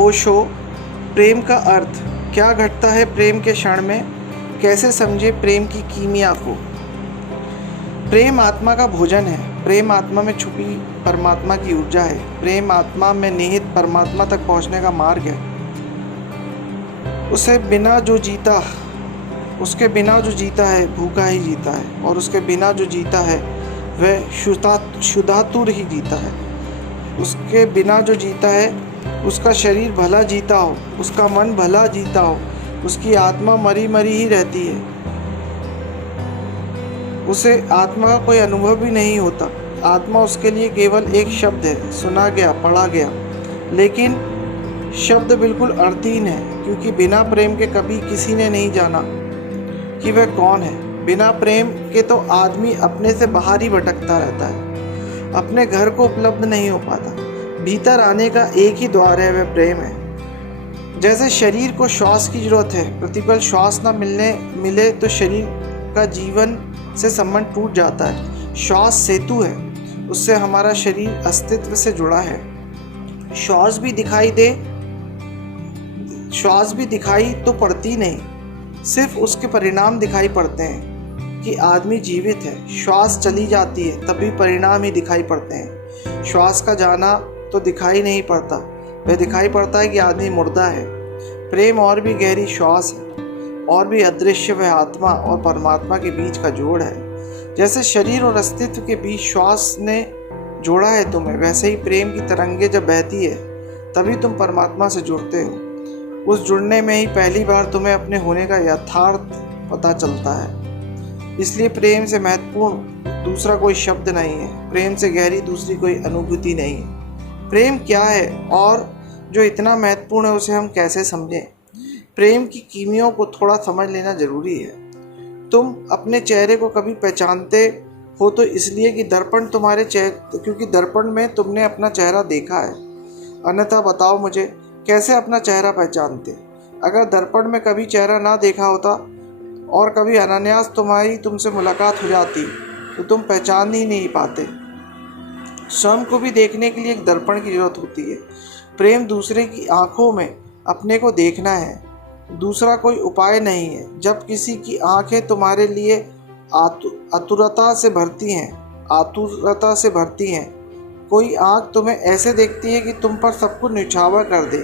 ओशो, प्रेम का अर्थ क्या घटता है प्रेम के क्षण में, कैसे समझे प्रेम की कीमिया को। प्रेम आत्मा का भोजन है। प्रेम आत्मा में छुपी परमात्मा की ऊर्जा है। प्रेम आत्मा में निहित परमात्मा तक पहुंचने का मार्ग है। उसके बिना जो जीता है भूखा ही जीता है, और उसके बिना जो जीता है वह शुद्धातुर ही जीता है। उसके बिना जो जीता है उसका शरीर भला जीता हो, उसका मन भला जीता हो, उसकी आत्मा मरी मरी ही रहती है। उसे आत्मा का कोई अनुभव भी नहीं होता। आत्मा उसके लिए केवल एक शब्द है, सुना गया, पढ़ा गया, लेकिन शब्द बिल्कुल अर्थहीन है, क्योंकि बिना प्रेम के कभी किसी ने नहीं जाना कि वह कौन है। बिना प्रेम के तो आदमी अपने से बाहर ही भटकता रहता है, अपने घर को उपलब्ध नहीं हो पाता। भीतर आने का एक ही द्वार है, वह प्रेम है। जैसे शरीर को श्वास की जरूरत है, प्रतिपल श्वास न मिले तो शरीर का जीवन से संबंध टूट जाता है। श्वास सेतु है, उससे हमारा शरीर अस्तित्व से जुड़ा है। श्वास भी दिखाई तो पड़ती नहीं, सिर्फ उसके परिणाम दिखाई पड़ते हैं कि आदमी जीवित है। श्वास चली जाती है तभी परिणाम ही दिखाई पड़ते हैं। श्वास का जाना तो दिखाई नहीं पड़ता, वह दिखाई पड़ता है कि आदमी मुर्दा है। प्रेम और भी गहरी श्वास है, और भी अदृश्य वह आत्मा और परमात्मा के बीच का जोड़ है। जैसे शरीर और अस्तित्व के बीच श्वास ने जोड़ा है तुम्हें, वैसे ही प्रेम की तरंगे जब बहती है तभी तुम परमात्मा से जुड़ते हो। उस जुड़ने में ही पहली बार तुम्हें अपने होने का यथार्थ पता चलता है। इसलिए प्रेम से महत्वपूर्ण दूसरा कोई शब्द नहीं है, प्रेम से गहरी दूसरी कोई अनुभूति नहीं है। प्रेम क्या है और जो इतना महत्वपूर्ण है उसे हम कैसे समझें। प्रेम की कीमियों को थोड़ा समझ लेना जरूरी है। तुम अपने चेहरे को कभी पहचानते हो तो इसलिए कि क्योंकि दर्पण में तुमने अपना चेहरा देखा है। अन्यथा बताओ मुझे कैसे अपना चेहरा पहचानते। अगर दर्पण में कभी चेहरा ना देखा होता और कभी अनायास तुमसे मुलाकात हो जाती तो तुम पहचान ही नहीं पाते। स्वयं को भी देखने के लिए एक दर्पण की जरूरत होती है। प्रेम दूसरे की आंखों में अपने को देखना है, दूसरा कोई उपाय नहीं है। जब किसी की आंखें तुम्हारे लिए आतुरता से भरती हैं, कोई आंख तुम्हें ऐसे देखती है कि तुम पर सब कुछ निछावर कर दे।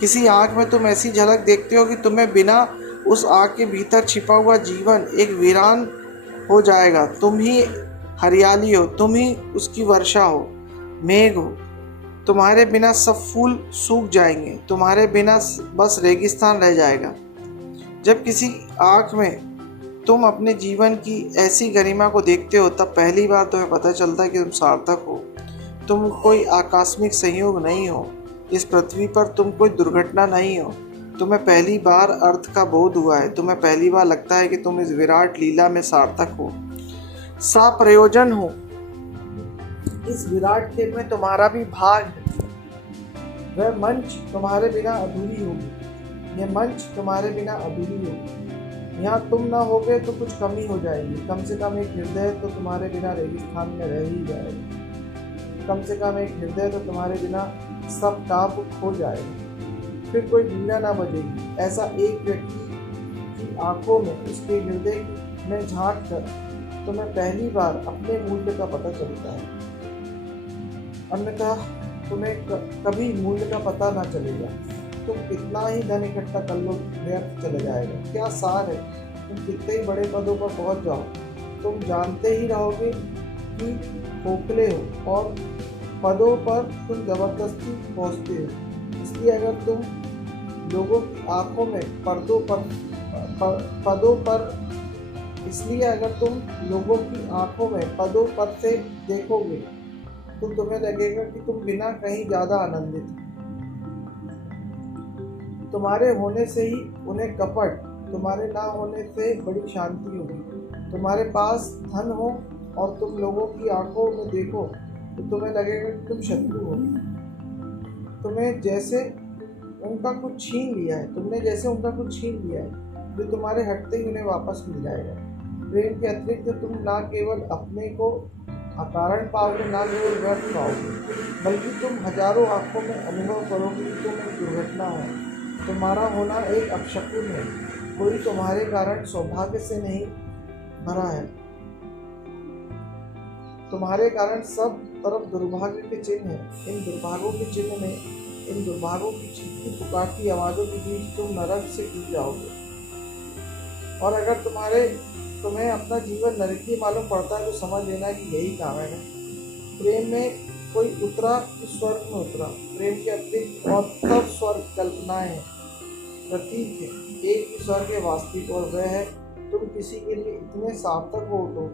किसी आंख में तुम ऐसी झलक देखते हो कि तुम्हें बिना उस आंख के भीतर छिपा हुआ जीवन एक वीरान हो जाएगा। तुम ही हरियाली हो, तुम ही उसकी वर्षा हो, मेघ हो। तुम्हारे बिना सब फूल सूख जाएंगे, तुम्हारे बिना बस रेगिस्तान रह जाएगा। जब किसी आंख में तुम अपने जीवन की ऐसी गरिमा को देखते हो तब पहली बार तुम्हें पता चलता है कि तुम सार्थक हो। तुम कोई आकस्मिक संयोग नहीं हो, इस पृथ्वी पर तुम कोई दुर्घटना नहीं हो। तुम्हें पहली बार अर्थ का बोध हुआ है, तुम्हें पहली बार लगता है कि तुम इस विराट लीला में सार्थक हो, साप्रयोजन हो। इस विराट खेल में तुम्हारा भी भाग है। वह मंच तुम्हारे बिना अधूरी होगी, यह मंच तुम्हारे बिना अधूरी होगी। यहाँ तुम ना होगे तो कुछ कमी हो जाएगी। कम से कम एक हृदय तो तुम्हारे बिना रेगिस्तान में रह ही जाएगा। कम से कम एक हृदय तो तुम्हारे बिना सब काब खो जाएगा। फिर कोई वीणा ना बजेगी। ऐसा एक व्यक्ति की आंखों में, उसके हृदय में झांक कर तुम्हें पहली बार अपने मूल्य का पता चलता है। अन्यथा तुम्हें कभी मूल्य का पता ना चलेगा। तुम कितना ही धन इकट्ठा कर लो, व्यर्थ चले जाएगा। क्या सार है, तुम कितने ही बड़े पदों पर पहुंच जाओ, तुम जानते ही रहोगे कि खोखले हो और पदों पर तुम जबरदस्ती पहुंचते हो। इसलिए अगर तुम लोगों की आंखों में पदों पर से देखोगे तो तुम्हें लगेगा कि तुम बिना कहीं ज़्यादा आनंदित हो। तुम्हारे होने से ही उन्हें कपट, तुम्हारे ना होने से बड़ी शांति होगी। तुम्हारे पास धन हो और तुम लोगों की आंखों में देखो तो तुम्हें लगेगा कि तुम शत्रु हो। तुमने जैसे उनका कुछ छीन लिया है, जो तुम्हारे हटते ही उन्हें वापस मिल जाएगा। प्रेम के अतिरिक्त तुम ना केवल अपने को अकारण पाओगे ना केवल व्यर्थ पाओगे, बल्कि तुम हजारों आंखों में अनुभव करोगे कि तुम एक दुर्घटना हो। तुम्हारा होना एक अपशकुन है। कोई तुम्हारे कारण सौभाग्य से नहीं भरा है। तुम्हारे कारण सब तरफ दुर्भाग्य के चिन्ह हैं। इन दुर्भाग्यों के चिन्ह में, इन दुर्भाग्यों की चीखती पुकारती आवाज़ों के बीच तुम नरक से गिर जाओगे। और अगर तुम्हें अपना जीवन नरकीय मालूम पड़ता है तो समझ लेना कि यही कारण है। प्रेम में कोई उतरा कि स्वर्ग में उतरा। प्रेम के अतिरिक्त और तब स्वर्ग कल्पनाएं हैं, प्रतीक है। एक ही स्वर्ग है वास्तविक, और वह है तुम किसी के लिए इतने सार्थक हो उठो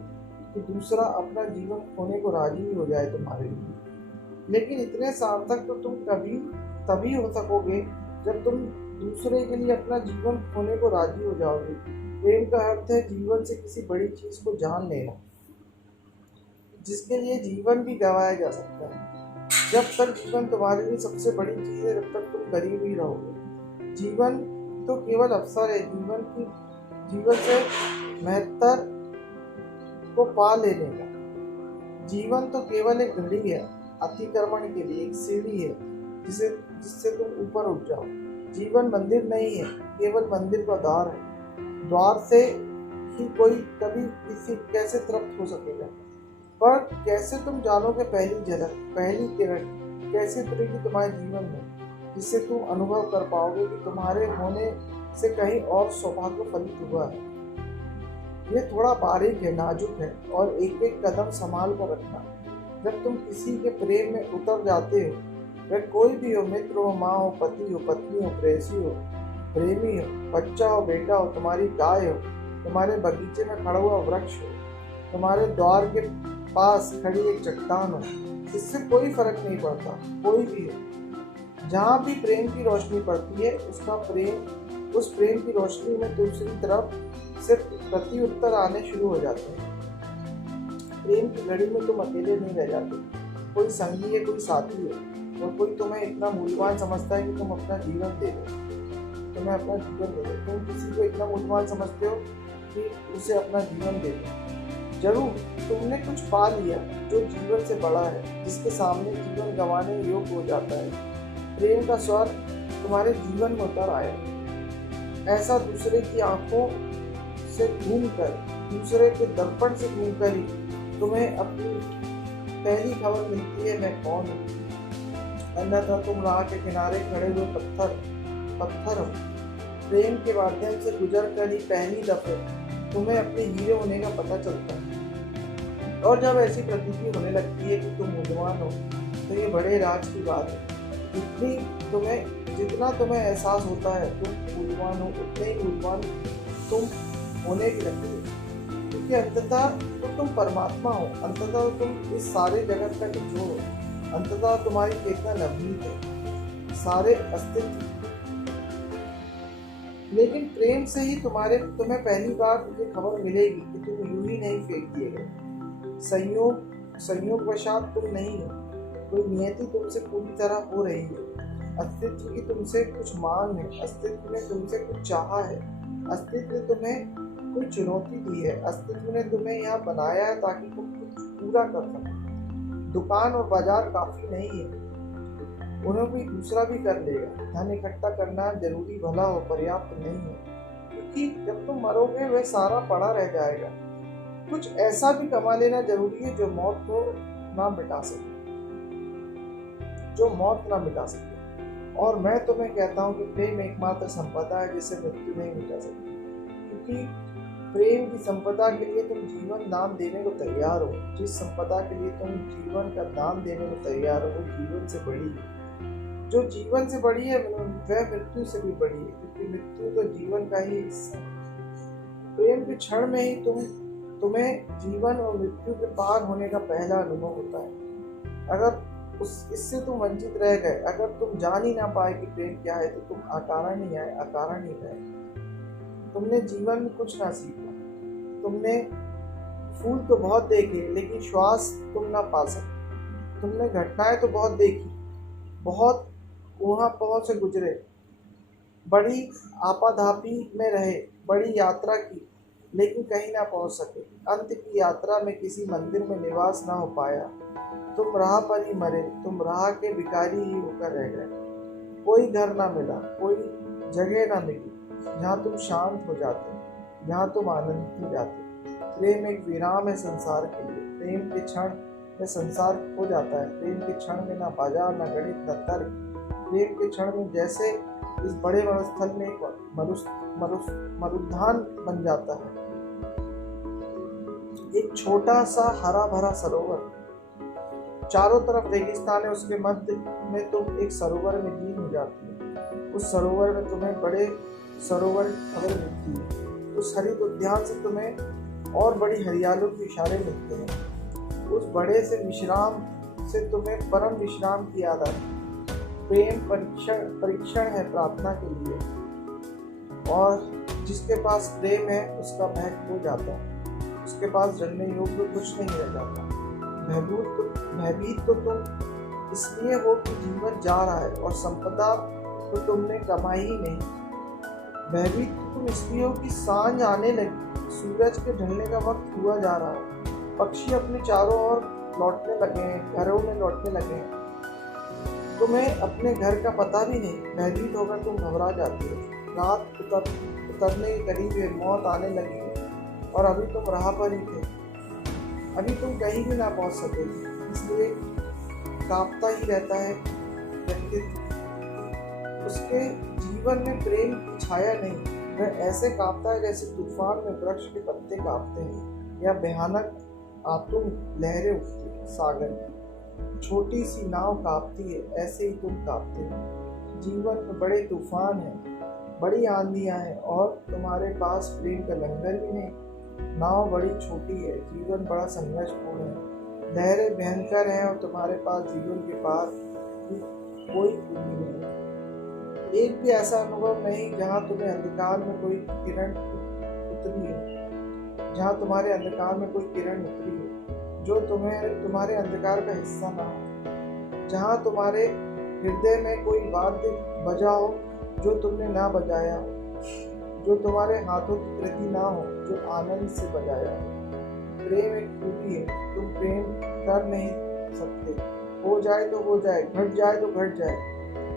कि दूसरा अपना जीवन खोने को राजी हो जाए तुम्हारे लिए। लेकिन इतने सार्थक तो तुम कभी तभी हो सकोगे जब तुम दूसरे के लिए अपना जीवन खोने को राजी हो जाओगे। प्रेम का अर्थ है जीवन से किसी बड़ी चीज को जान लेना, जिसके लिए जीवन भी गंवाया जा सकता है। जब तक जीवन तुम्हारे लिए सबसे बड़ी चीज है, जब तक तुम करीब ही रहोगे। जीवन तो केवल अवसर है, जीवन से महत्तर को पा लेने का। जीवन तो केवल एक घड़ी है अतिक्रमण के लिए, एक सीढ़ी है जिससे तुम ऊपर उठ जाओ। जीवन मंदिर नहीं है, केवल मंदिर का द्वार है। द्वार से ही कोई कभी किसी कैसे तृप्त हो सकेगा। पर कैसे तुम जानोगे पहली झलक, पहली किरण कैसे उतरेगी तुम्हारे जीवन में, जिससे तुम अनुभव कर पाओगे कि तुम्हारे होने से कहीं और सौभाग्य फलित हुआ है। ये थोड़ा बारीक है, नाजुक है, और एक एक कदम संभाल कर रखना। जब तुम किसी के प्रेम में उतर जाते हो, वह कोई भी हो, मित्र हो, माँ हो, पति हो, पत्नी हो, प्रेयसी हो, प्रेमी हो, बच्चा हो, बेटा हो, तुम्हारी गाय हो, तुम्हारे बगीचे में खड़ा हुआ वृक्ष हो, तुम्हारे द्वार के पास खड़ी एक चट्टान हो, इससे कोई फर्क नहीं पड़ता। कोई भी हो, जहाँ भी प्रेम की रोशनी पड़ती है उस प्रेम की रोशनी में दूसरी तरफ से प्रत्युत्तर आने शुरू हो जाते हैं। प्रेम की घड़ी में तुम अकेले नहीं रह जाते। कोई संगी है, कोई साथी है, और कोई तुम्हें इतना मूल्यवान समझता है कि तुम अपना जीवन दे दो। तुम किसी को इतना मूल्यवान समझते हो कि उसे अपना जीवन दे दो। जरूर तुमने कुछ पा लिया जो जीवन से बड़ा है, जिसके सामने जीवन गंवाने योग्य हो जाता है। प्रेम का स्वर तुम्हारे जीवन में उतर आया। ऐसा दूसरे की आंखों से घूमकर, दूसरे के दर्पण से घूमकर ही तुम्हें अपनी पहली खबर मिलती है, मैं कौन हूँ। अन्यथा तुम राह के किनारे खड़े हुए पत्थर हो। प्रेम के माध्यम से गुजर कर ही पहली दफे तुम्हें अपने हीरे होने का पता चलता है। और जब ऐसी प्रतीति होने लगती है कि तुम मूल्यवान हो, तो ये बड़े राज की बात है। जितना तुम्हें एहसास होता है तुम मूल्यवान हो, उतने ही मूल्यवान तुम होने की लगती है। क्योंकि अंततः तो तुम परमात्मा हो, अंततः तुम इस सारे जगत का निचोड़ हो, अंततः तुम्हारी चेतना नवनीत है, सारे अस्तित्व। लेकिन प्रेम से ही तुम्हें पहली बार ये खबर मिलेगी कि तुम यूं ही नहीं फेंक दिए गए। संयोगवशात तुम नहीं हो, कोई नियति तुमसे पूरी तरह हो रही है। अस्तित्व की तुमसे कुछ मांग है, अस्तित्व ने तुमसे कुछ चाहा है, अस्तित्व ने तुम्हें कोई चुनौती दी है, अस्तित्व ने तुम्हें यहाँ बनाया है ताकि तुम कुछ पूरा कर सको। दुकान और बाजार काफी नहीं है, उन्हें कोई दूसरा भी कर लेगा। धन इकट्ठा करना जरूरी भला हो, पर्याप्त नहीं है, क्योंकि जब तुम मरोगे वह सारा पड़ा रह जाएगा। कुछ ऐसा भी कमा लेना जरूरी है जो मौत ना मिटा सके। और मैं तुम्हें कहता हूँ कि प्रेम एकमात्र संपदा है जिसे मृत्यु नहीं मिटा सकती। क्योंकि प्रेम की संपदा के लिए तुम जीवन दान देने को तैयार हो। जिस संपदा के लिए तुम जीवन का दान देने को तैयार हो वो जीवन से बड़ी है। जो जीवन से बड़ी है वह मृत्यु से भी बड़ी है, क्योंकि मृत्यु तो जीवन का ही हिस्सा है। प्रेम के क्षण में ही तुम्हें जीवन और मृत्यु के पार होने का पहला अनुभव होता है। अगर इससे तुम वंचित रह गए, अगर तुम जान ही ना पाए कि प्रेम क्या है, तो तुम अकारण ही आए, अकारण ही गए। तुमने जीवन में कुछ ना सीखा। तुमने फूल तो बहुत देखे, लेकिन श्वास तुम ना पा सके। तुमने घटनाएं तो बहुत देखी, बहुत वहाँ पहुँच से गुजरे, बड़ी आपाधापी में रहे, बड़ी यात्रा की, लेकिन कहीं ना पहुंच सके। अंत की यात्रा में किसी मंदिर में निवास ना हो पाया। तुम राह पर ही मरे, तुम राह के भिखारी ही होकर रह गए। कोई घर ना मिला, कोई जगह ना मिली जहाँ तुम शांत हो जाते, जहाँ तुम आनंदित हो जाते। प्रेम एक विराम है संसार के लिए। प्रेम के क्षण में संसार खो जाता है। प्रेम के क्षण में ना बाजार, ना गणित, ना तर्क। प्रेम के क्षण में जैसे इस बड़े वनस्थल में एक मरुद्यान बन जाता है, एक छोटा सा हरा भरा सरोवर। चारों तरफ रेगिस्तान है, उसके मध्य में तुम एक सरोवर में लीन हो जाती हो। उस सरोवर में तुम्हें बड़े सरोवर की खबर मिलती है। उस हरित उद्यान से तुम्हें और बड़ी हरियालों के इशारे मिलते हैं। उस बड़े से विश्राम से तुम्हें परम विश्राम की याद आती है। प्रेम परीक्षण है प्रार्थना के लिए, और जिसके पास प्रेम है उसका भय खो जाता है। उसके पास जलने योग्य कुछ नहीं रह जाता। भयभीत तो तुम इसलिए हो कि जीवन जा रहा है और संपदा तो तुमने कमाई ही नहीं। भयभीत तो तुम इसलिए हो कि सांझ आने लगी, सूरज के ढलने का वक्त हुआ जा रहा है, पक्षी अपने चारों ओर लौटने लगे हैं, घरों में लौटने लगे हैं। तुम्हें अपने घर का पता भी नहीं। भयभीत होकर तुम घबरा जाती हो। रात उतरने के करीब है, मौत आने लगी है और अभी तुम राह पर ही थे। अभी तुम कहीं भी ना पहुंच सके, इसलिए कांपता ही रहता है व्यक्तित्व। उसके जीवन में प्रेम की छाया नहीं। वह ऐसे कांपता है जैसे तूफान में वृक्ष के पत्ते कांपते हैं या भयानक आतुम लहरें उठती हैं सागर की। छोटी सी नाव कांपती है, ऐसे ही तुम कांपते हो। जीवन में बड़े तूफान हैं, बड़ी आंधियां हैं और तुम्हारे पास प्रेम का लंगर भी नहीं। नाव बड़ी छोटी है, जीवन बड़ा संघर्षपूर्ण है, लहरें भयंकर हैं और तुम्हारे पास जीवन के पार की कोई उम्मीद नहीं। एक भी ऐसा अनुभव नहीं जहाँ तुम्हें अंधकार में कोई किरण उतरी हो, जहाँ तुम्हारे अंधकार में कोई किरण उतरी हो जो तुम्हारे अंधकार का हिस्सा ना हो, जहाँ तुम्हारे हृदय में कोई वाद्य बजा हो जो तुमने ना बजाया हो, जो तुम्हारे हाथों की कृति ना हो जो आनंद से बजाया हो। प्रेम एक खूबी है, तुम प्रेम कर नहीं सकते। हो जाए तो हो जाए, घट जाए तो घट जाए।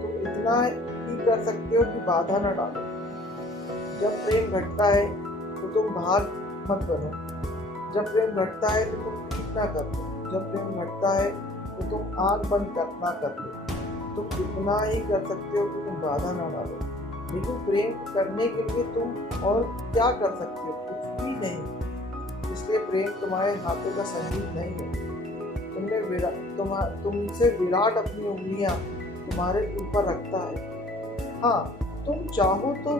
तुम इतना ही कर सकते हो कि बाधा न डालो। जब प्रेम घटता है तो तुम भाग मत बनो। जब प्रेम घटता है तो तुम पीट ना कर लो। जब प्रेम घटता है तो तुम आंख बंद करना कर लो। तुम इतना ही कर सकते हो कि तुम बाधा ना डालो। लेकिन प्रेम करने के लिए तुम और क्या कर सकते हो? कुछ भी नहीं। इसलिए प्रेम तुम्हारे हाथों का संगीत नहीं है। तुमसे विराट अपनी उंगलियां तुम्हारे ऊपर रखता है। हाँ, तुम चाहो तो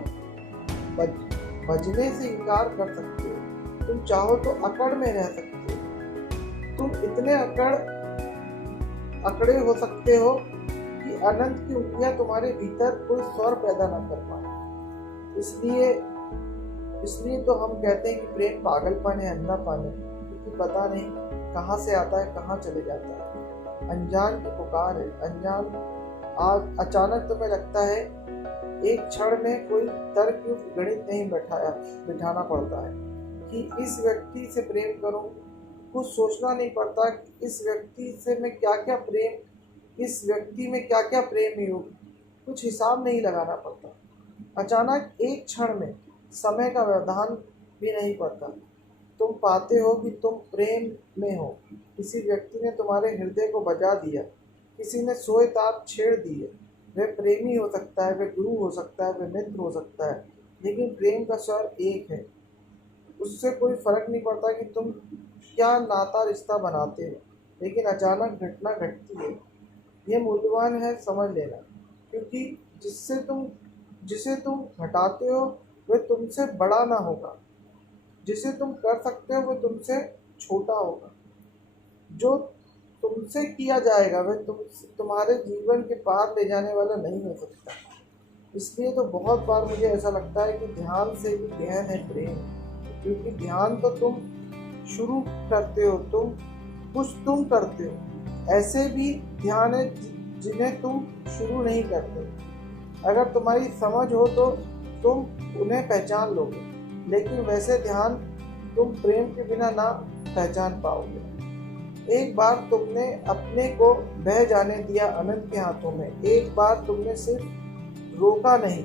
बजने से इनकार कर सकते हो। तुम चाहो तो अकड़ में रह सकते हो। तुम इतने अकड़े हो सकते हो कि अनंत की उंगलियां तुम्हारे भीतर कोई स्वर पैदा न कर पाए। इसलिए तो हम कहते हैं कि प्रेम पागलपन है, अंधापन है, क्योंकि पता नहीं कहाँ से आता है, कहाँ चले जाता है। अनजान की पुकार है। अचानक तुम्हें लगता है एक क्षण में कोई तर्कयुक्त गणित नहीं बिठाना पड़ता है कि इस व्यक्ति से प्रेम करूं। कुछ सोचना नहीं पड़ता कि इस व्यक्ति से मैं क्या क्या प्रेम, इस व्यक्ति में क्या क्या प्रेम योग। कुछ हिसाब नहीं लगाना पड़ता। अचानक एक क्षण में समय का व्यवधान भी नहीं पड़ता। तुम पाते हो कि तुम प्रेम में हो। किसी व्यक्ति ने तुम्हारे हृदय को बजा दिया, किसी ने सोए ताप छेड़ दी है। वह प्रेमी हो सकता है, वह गुरु हो सकता है, वह मित्र हो सकता है, लेकिन प्रेम का स्वर एक है। उससे कोई फर्क नहीं पड़ता कि तुम क्या नाता रिश्ता बनाते हो। लेकिन अचानक घटना घटती है। यह मूल्यवान है, समझ लेना, क्योंकि जिसे तुम घटाते हो वह तुमसे बड़ा ना होगा। जिसे तुम कर सकते हो वह तुमसे छोटा होगा। जो तुमसे किया जाएगा वह तुम्हारे जीवन के पार ले जाने वाला नहीं हो सकता। इसलिए तो बहुत बार मुझे ऐसा लगता है कि ध्यान से भी गहन है प्रेम, क्योंकि ध्यान तो तुम शुरू करते हो, तुम करते हो। ऐसे भी ध्यान है जिन्हें तुम शुरू नहीं करते। अगर तुम्हारी समझ हो तो तुम उन्हें पहचान लोगे। लेकिन वैसे ध्यान तुम प्रेम के बिना ना पहचान पाओगे। एक बार तुमने अपने को बह जाने दिया अनंत के हाथों में। एक बार तुमने सिर्फ रोका नहीं।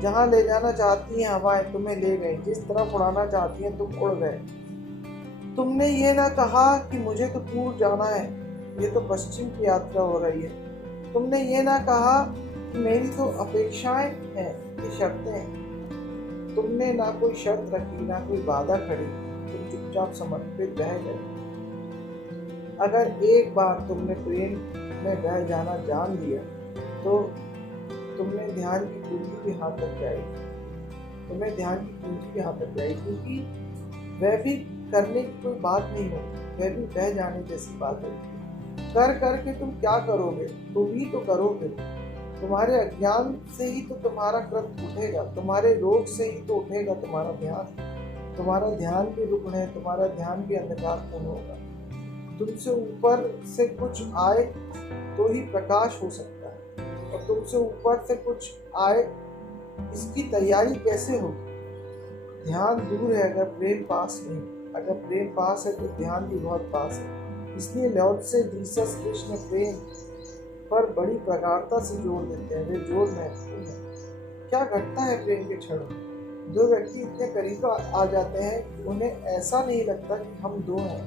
जहाँ ले जाना चाहती हैं हवाएं तुम्हें ले गई, जिस तरफ उड़ाना चाहती हैं तुम उड़ गए। तुमने ये ना कहा कि मुझे तो दूर जाना है, ये तो पश्चिम की यात्रा हो रही है। तुमने ये ना कहा कि मेरी तो अपेक्षाएं हैं, ये शर्तें हैं। तुमने ना कोई शर्त रखी, ना कोई बाधा खड़ी। तुम चुपचाप समर्पित रह गए। अगर एक बार तुमने प्रेम में बह जाना जान लिया तो तुमने ध्यान की कुंजी भी हाथ तक जाएगी। तुम्हें ध्यान की कुंजी भी हाथ तक जाएगी, क्योंकि वह भी करने की कोई बात नहीं होती, वह भी बह जाने जैसी बात होती। कर करके तुम क्या करोगे? तुम ही तो करोगे। तुम्हारे अज्ञान से ही तो तुम्हारा कृत उठेगा, तुम्हारे रोग से ही तो उठेगा तुम्हारा ध्यान। तुम्हारा ध्यान भी रुकना है, तुम्हारा ध्यान भी अंधकार पूर्ण होगा। तुमसे ऊपर से कुछ आए तो ही प्रकाश हो सकता है, और तुमसे ऊपर से कुछ आए इसकी तैयारी कैसे होगी? ध्यान दूर है अगर प्रेम पास नहीं, अगर प्रेम पास है तो ध्यान भी बहुत पास है। इसलिए लॉर्ड से जीसस कृष्ण प्रेम पर बड़ी प्रगाढ़ता से जोर देते हैं। वे जोर महत्वपूर्ण है। क्या घटता है प्रेम के क्षण में? दो व्यक्ति इतने करीब आ जाते हैं कि उन्हें ऐसा नहीं लगता कि हम दो हैं।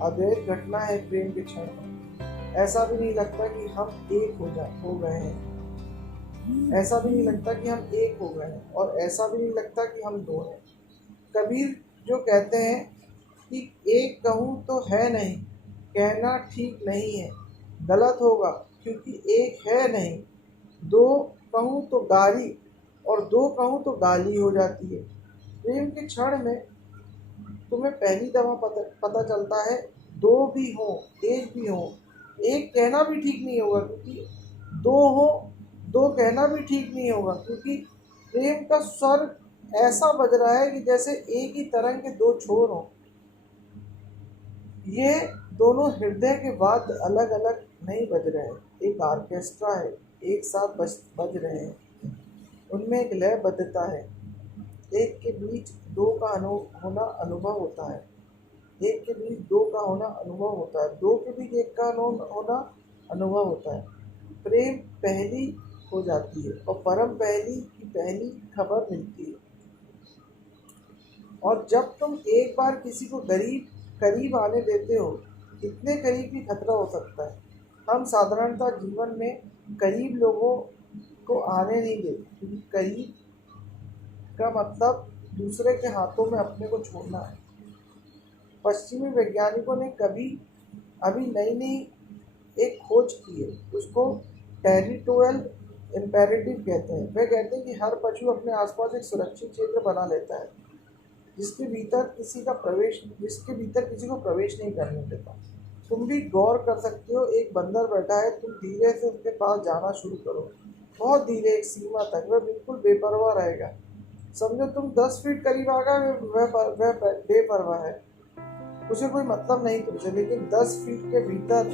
अद्वैत घटना है प्रेम के क्षण में। ऐसा भी नहीं लगता कि हम एक हो गए हैं। ऐसा भी नहीं लगता कि हम एक हो गए हैं, और ऐसा भी नहीं लगता कि हम दो हैं। कबीर जो कहते हैं कि एक कहूँ तो है नहीं, कहना ठीक नहीं है, गलत होगा क्योंकि एक है नहीं। दो कहूँ तो गाली, और दो कहूँ तो गाली हो जाती है। प्रेम के क्षण में तुम्हें पहली दफा पता चलता है दो भी हो, एक भी हो। एक कहना भी ठीक नहीं होगा क्योंकि दो हो, दो कहना भी ठीक नहीं होगा क्योंकि प्रेम का स्वर ऐसा बज रहा है कि जैसे एक ही तरंग के दो छोर हों। ये दोनों हृदय के वाद्य अलग अलग नहीं बज रहे हैं, एक ऑर्केस्ट्रा है, एक साथ बज रहे हैं। उनमें एक लयबद्धता है। एक के बीच दो का होना अनुभव होता है। एक के बीच दो का होना अनुभव होता है। दो के बीच एक का होना अनुभव होता है। प्रेम पहली हो जाती है और परम पहली की पहली खबर मिलती है। और जब तुम एक बार किसी को करीब आने देते हो, कितने करीब भी खतरा हो सकता है। हम साधारणतः जीवन में करीब लोगों को आने नहीं देते, क्योंकि करीब का मतलब दूसरे के हाथों में अपने को छोड़ना है। पश्चिमी वैज्ञानिकों ने अभी नई एक खोज की है, उसको टेरिटोरियल इम्पेरेटिव कहते हैं। वे कहते हैं कि हर पशु अपने आसपास एक सुरक्षित क्षेत्र बना लेता है जिसके भीतर किसी को प्रवेश नहीं करने देता। तुम भी गौर कर सकते हो, एक बंदर बैठा है, तुम धीरे से उसके पास जाना शुरू करो, बहुत धीरे, एक सीमा तक। वह बिल्कुल बेपरवाह रहेगा। समझो तुम 10 फीट करीब आ गए, वह बेपरवाह है, उसे कोई मतलब नहीं तुमसे। लेकिन 10 फीट के भीतर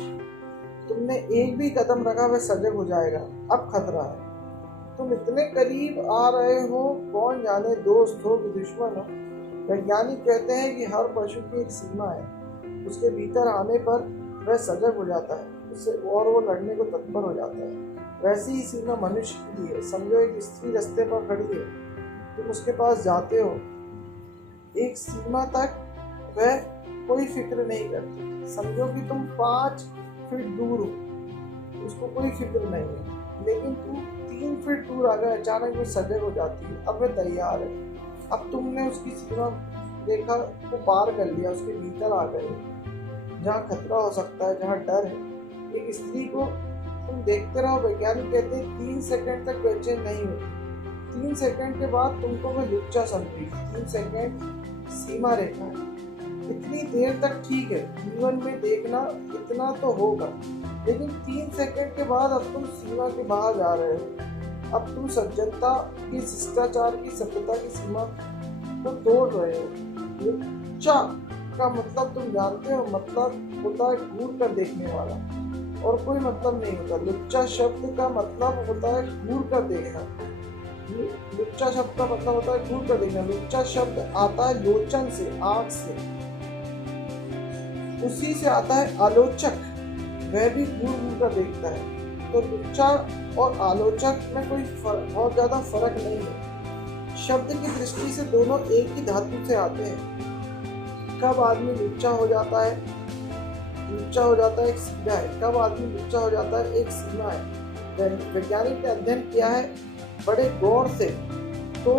तुमने एक भी कदम रखा, वह सजग हो जाएगा, अब खतरा है। तुम इतने करीब आ रहे हो, कौन जाने दोस्त हो कि दुश्मन हो। वैज्ञानिक कहते हैं कि हर पशु की एक सीमा है, उसके भीतर आने पर वह सजग हो जाता है, उससे और वो लड़ने को तत्पर हो जाता है। वैसी ही सीमा मनुष्य की भी है। समझो एक स्त्री रास्ते पर खड़ी है, तुम उसके पास जाते हो, एक सीमा तक वह कोई फिक्र नहीं करती। समझो कि तुम 5 फीट दूर हो, उसको कोई फिक्र नहीं है। लेकिन तुम 3 फीट दूर आ गए, अचानक वह सजग हो जाती है, अब वह तैयार है। अब तुमने उसकी सीमा रेखा को पार कर लिया, उसके भीतर आ गए, जहाँ खतरा हो सकता है, जहाँ डर है। एक स्त्री को तुम देखते रहो, वैज्ञानिक कहते हैं 3 सेकंड तक बेचैन नहीं होती। 3 सेकंड के बाद तुमको वह लुच्चा समझी। 3 सेकंड सीमा रेखा है, इतनी देर तक ठीक है, जीवन में देखना इतना तो होगा। लेकिन 3 सेकंड के बाद अब तुम सीमा के बाहर जा रहे हो। अब तुम सज्जनता की, शिष्टाचार की, सभ्यता की सीमा को तोड़ रहे हो। लुच्चा का मतलब तुम जानते हो, मतलब होता है घूर कर देखने वाला, और कोई मतलब नहीं होता। लुच्चा शब्द का मतलब होता है घूर कर देखना। लुच्चा शब्द का मतलब होता है दूर कर देखना। लुच्चा शब्द आता है लोचन से, आंख से, उसी से आता है आलोचक, वह भी दूर दूर कर देखता है। तो लुच्चा और आलोचक में कोई बहुत ज्यादा फर्क नहीं है। शब्द की दृष्टि से दोनों एक ही धातु से आते हैं। कब आदमी लुच्चा हो जाता है, लुच्चा हो जाता है एक सीधा है, कब आदमी लुच्चा हो जाता है एक सीमा है। वैज्ञानिक ने अध्ययन किया है बड़े गौर से, तो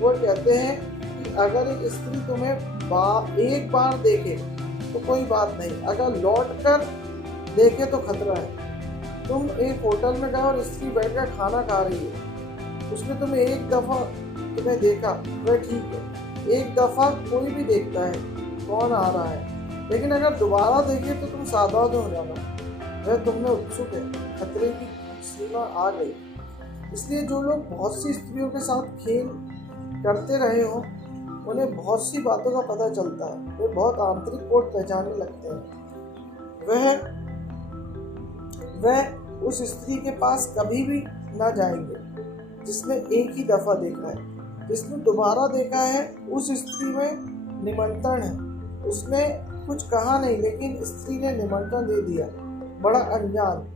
वो कहते हैं कि अगर एक स्त्री तुम्हें एक बार देखे तो कोई बात नहीं, अगर लौट कर देखे तो खतरा है। तुम एक होटल में गए और स्त्री बैठकर खाना खा रही है, उसमें तुम्हें एक दफ़ा तुम्हें देखा वह ठीक है, एक दफ़ा कोई भी देखता है कौन आ रहा है, लेकिन अगर दोबारा देखे तो तुम सावधान हो जाना, वह तुमने उत्सुक है, खतरे की सीमा आ गई। इसलिए जो लोग बहुत सी स्त्रियों के साथ खेल करते रहे हो, उन्हें बहुत सी बातों का पता चलता है, वे बहुत आंतरिक कोड पहचानने लगते हैं। वह उस स्त्री के पास कभी भी ना जाएंगे जिसने एक ही दफा देखा है। जिसने दोबारा देखा है उस स्त्री में निमंत्रण है, उसने कुछ कहा नहीं लेकिन स्त्री ने निमंत्रण दे दिया। बड़ा अनजान,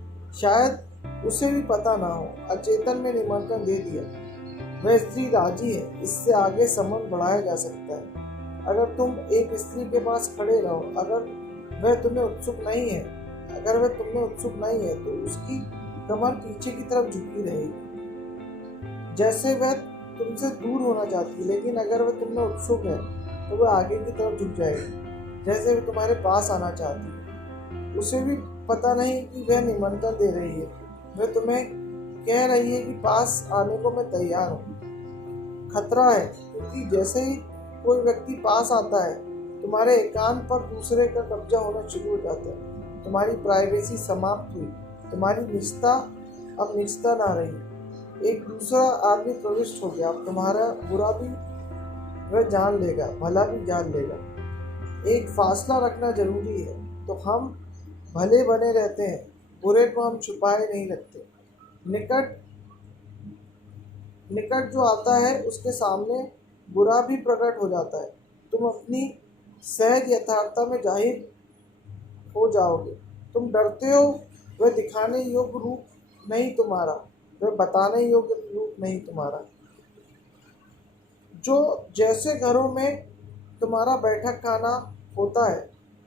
शायद उसे भी पता ना हो, अचेतन में निमंत्रण दे दिया। वह स्त्री राजी है, इससे आगे संबंध बढ़ाया जा सकता है। अगर तुम एक स्त्री के पास खड़े रहो, अगर वह तुम्हें उत्सुक नहीं है, अगर वह तुम्हें उत्सुक नहीं है तो उसकी कमर पीछे की तरफ झुकी रहेगी, जैसे वह तुमसे दूर होना चाहती है। लेकिन अगर वह तुमने उत्सुक है तो वह आगे की तरफ झुक जाएगी, जैसे वह तुम्हारे पास आना चाहती है। उसे भी पता नहीं कि वह निमंत्रण दे रही है, वह तुम्हें कह रही है कि पास आने को मैं तैयार हूँ। खतरा है, क्योंकि जैसे ही कोई व्यक्ति पास आता है, तुम्हारे एकांत पर दूसरे का कब्जा होना शुरू हो जाता है। तुम्हारी प्राइवेसी समाप्त हुई, तुम्हारी निजता अब निजता ना रही। एक दूसरा आदमी प्रविष्ट हो गया। अब तुम्हारा बुरा भी वह जान लेगा, भला भी जान लेगा। एक फासला रखना जरूरी है, तो हम भले बने रहते हैं, बुरे को हम छुपाए नहीं रखते। निकट जो आता है उसके सामने बुरा भी प्रकट हो जाता है। तुम अपनी सहज यथार्थता में जाहिर हो जाओगे। तुम डरते हो, वह दिखाने योग्य रूप नहीं तुम्हारा, वह बताने योग्य रूप नहीं तुम्हारा। जो जैसे घरों में तुम्हारा बैठक खाना होता है,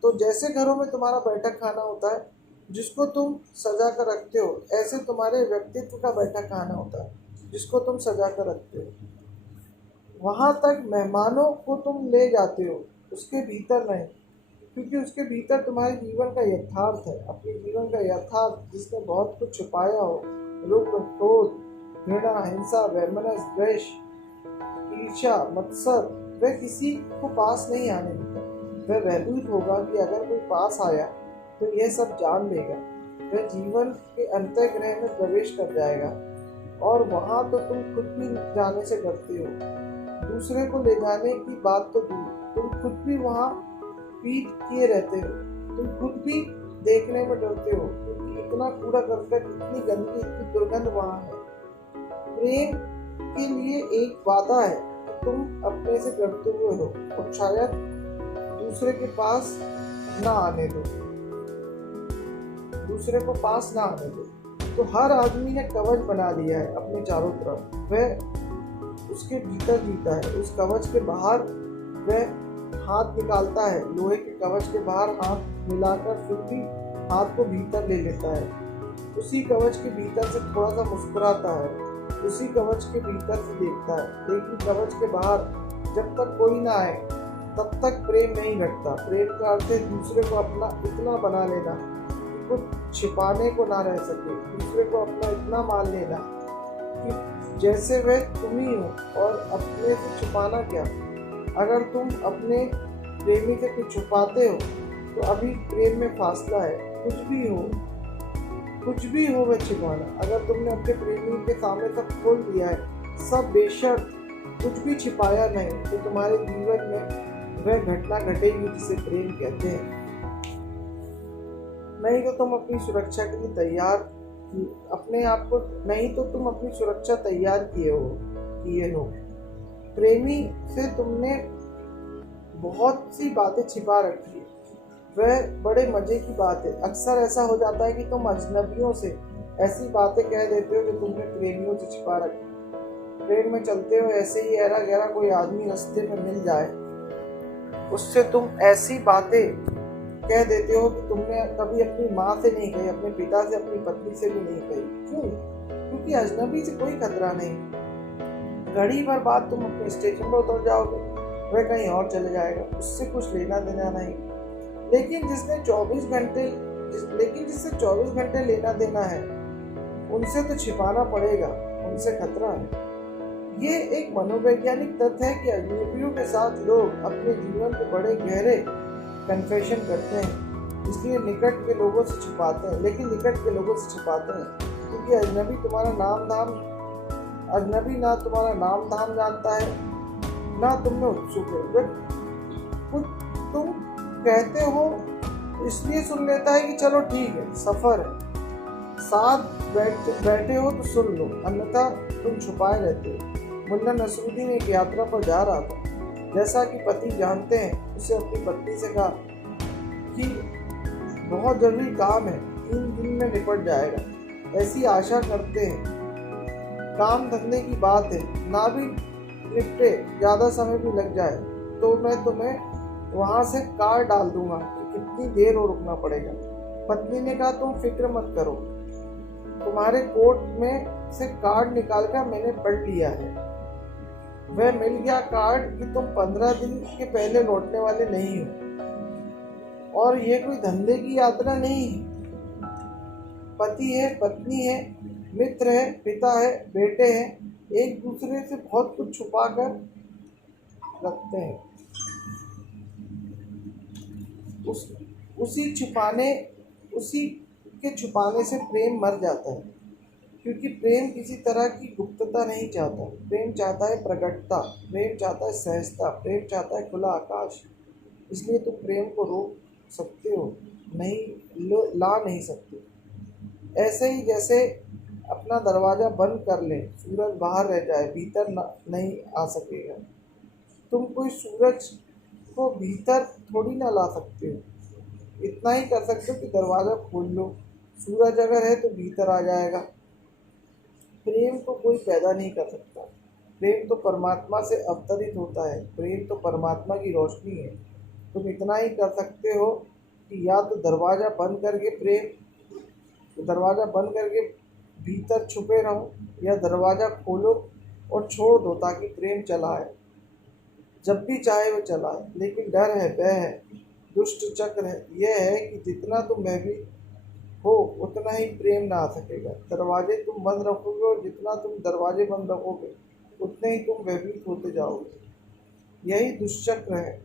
तो जैसे घरों में तुम्हारा बैठक खाना होता है जिसको तुम सजा कर रखते हो, ऐसे तुम्हारे व्यक्तित्व का बैठक खाना होता है जिसको तुम सजा कर रखते हो। वहाँ तक मेहमानों को तुम ले जाते हो, उसके भीतर नहीं, क्योंकि उसके भीतर तुम्हारे जीवन का यथार्थ है। अपने जीवन का यथार्थ जिसने बहुत कुछ छुपाया हो, लोभ, क्रोध, घृणा, हिंसा, वैमनस्य, द्वेष, ईर्ष्या, मत्सर, वह किसी को पास नहीं आने देता। वह भयभीत होगा कि अगर कोई पास आया तो यह सब जान लेगा। वह जीवन के अंतःग्रह में प्रवेश कर जाएगा, और वहाँ तो तुम खुद भी जाने से डरते हो। दूसरे को ले जाने की बात तो दूर, तुम खुद भी वहाँ पीठ किए रहते हो। तुम खुद भी देखने में डरते हो, क्योंकि इतना कूड़ा करकट, इतनी गंदगी, इतनी दुर्गंध वहाँ है। प्रेम के लिए एक वादा है कि तुम अपने से डरते हुए हो और शायद दूसरे के पास ना आने दो, दूसरे को पास ना आने दो। तो हर आदमी ने कवच बना लिया है अपने चारों तरफ, वह उसके भीतर जीता है। उस कवच के बाहर वह हाथ निकालता है, लोहे के कवच के बाहर हाथ मिलाकर फिर भी हाथ को भीतर ले लेता है। उसी कवच के भीतर से थोड़ा सा मुस्कुराता है, उसी कवच के भीतर से देखता है। लेकिन कवच के बाहर जब तक कोई ना आए तब तक प्रेम नहीं घटता। प्रेम का अर्थ है दूसरे को अपना इतना बना लेना कि कुछ छिपाने को ना रह सके, दूसरे को अपना इतना मान लेना कि जैसे वह तुम ही हो, और अपने से छुपाना क्या। अगर तुम अपने प्रेमी से कुछ छुपाते हो तो अभी प्रेम में फासला है। कुछ भी हो वह छिपाना। अगर तुमने अपने प्रेमी के सामने सब खोल दिया है, सब बेशर्त, कुछ भी छिपाया नहीं, तो तुम्हारे जीवन में वह घटना घटेगी जिसे प्रेम कहते हैं। नहीं तो तुम अपनी सुरक्षा के लिए तैयार, अपने आप को नहीं तो तुम अपनी सुरक्षा तैयार किए हो। किए हो। प्रेमी से तुमने बहुत सी बातें छिपा रखी है, वह बड़े मजे की बात है। अक्सर ऐसा हो जाता है कि तुम अजनबियों से ऐसी बातें कह देते हो जो तुमने प्रेमियों से छिपा रखी। ट्रेन में चलते हो ऐसे ही ऐरा गहरा कोई आदमी रास्ते में मिल जाए, उससे तुम ऐसी बातें कह देते हो कि तुमने कभी अपनी माँ से नहीं कही, अपने पिता से, अपनी पत्नी से भी नहीं कही। क्यों? क्योंकि अजनबी से कोई खतरा नहीं। घड़ी भर बाद तुम अपने स्टेशन पर उतर जाओगे, वह कहीं और चले जाएगा, उससे कुछ लेना देना नहीं। लेकिन जिससे 24 घंटे लेना देना है, उनसे तो छिपाना पड़ेगा, उनसे खतरा है। ये एक मनोवैज्ञानिक तथ्य है कि अजनबियों के साथ लोग अपने जीवन के बड़े गहरे कन्फेशन करते हैं, इसलिए निकट के लोगों से छिपाते हैं। क्योंकि अजनबी ना तुम्हारा नाम धाम जानता है, ना तुम में उत्सुक है। कुछ तुम कहते हो इसलिए सुन लेता है कि चलो ठीक है, सफर है, साथ बैठे हो तो सुन लो, अन्यथा तुम छुपाए रहते हो। मुल्ला नसरुद्दीन एक यात्रा पर जा रहा था। जैसा कि पति जानते हैं, उसे अपनी पत्नी से कहा कि बहुत जरूरी काम है, 3 दिन में निपट जाएगा, ऐसी आशा करते हैं। काम धंधे की बात है, ना भी निपटे, ज़्यादा समय भी लग जाए तो मैं तुम्हें वहाँ से कार डाल दूंगा कि कितनी देर और रुकना पड़ेगा। पत्नी ने कहा तुम फिक्र मत करो, तुम्हारे कोट में से कार्ड निकालकर मैंने पढ़ लिया है, वह मिल गया कार्ड कि तुम 15 दिन के पहले लौटने वाले नहीं हो, और ये कोई धंधे की यात्रा नहीं है। पति है, पत्नी है, मित्र है, पिता है, बेटे हैं, एक दूसरे से बहुत कुछ छुपा कर रखते हैं। उसी के छुपाने से प्रेम मर जाता है, क्योंकि प्रेम किसी तरह की गुप्तता नहीं चाहता। प्रेम चाहता है प्रकटता, प्रेम चाहता है सहजता, प्रेम चाहता है खुला आकाश। इसलिए तुम प्रेम को रोक सकते हो, ला नहीं सकते। ऐसे ही जैसे अपना दरवाज़ा बंद कर ले, सूरज बाहर रह जाए, भीतर नहीं आ सकेगा। तुम कोई सूरज को भीतर थोड़ी ना ला सकते हो, इतना ही कर सकते हो कि दरवाज़ा खोल लो, सूरज अगर है तो भीतर आ जाएगा। प्रेम को कोई पैदा नहीं कर सकता, प्रेम तो परमात्मा से अवतरित होता है, प्रेम तो परमात्मा की रोशनी है। तुम इतना ही कर सकते हो कि या तो दरवाज़ा बंद करके भीतर छुपे रहो, या दरवाज़ा खोलो और छोड़ दो ताकि प्रेम चला है, जब भी चाहे वो चलाए। लेकिन डर है, भय है, दुष्ट चक्र है, यह है कि जितना तुम भयभीत हो उतना ही प्रेम ना आ सकेगा। दरवाजे तुम बंद रखोगे और जितना तुम दरवाजे बंद रखोगे उतने ही तुम भयभीत होते जाओगे। यही दुष्चक्र है,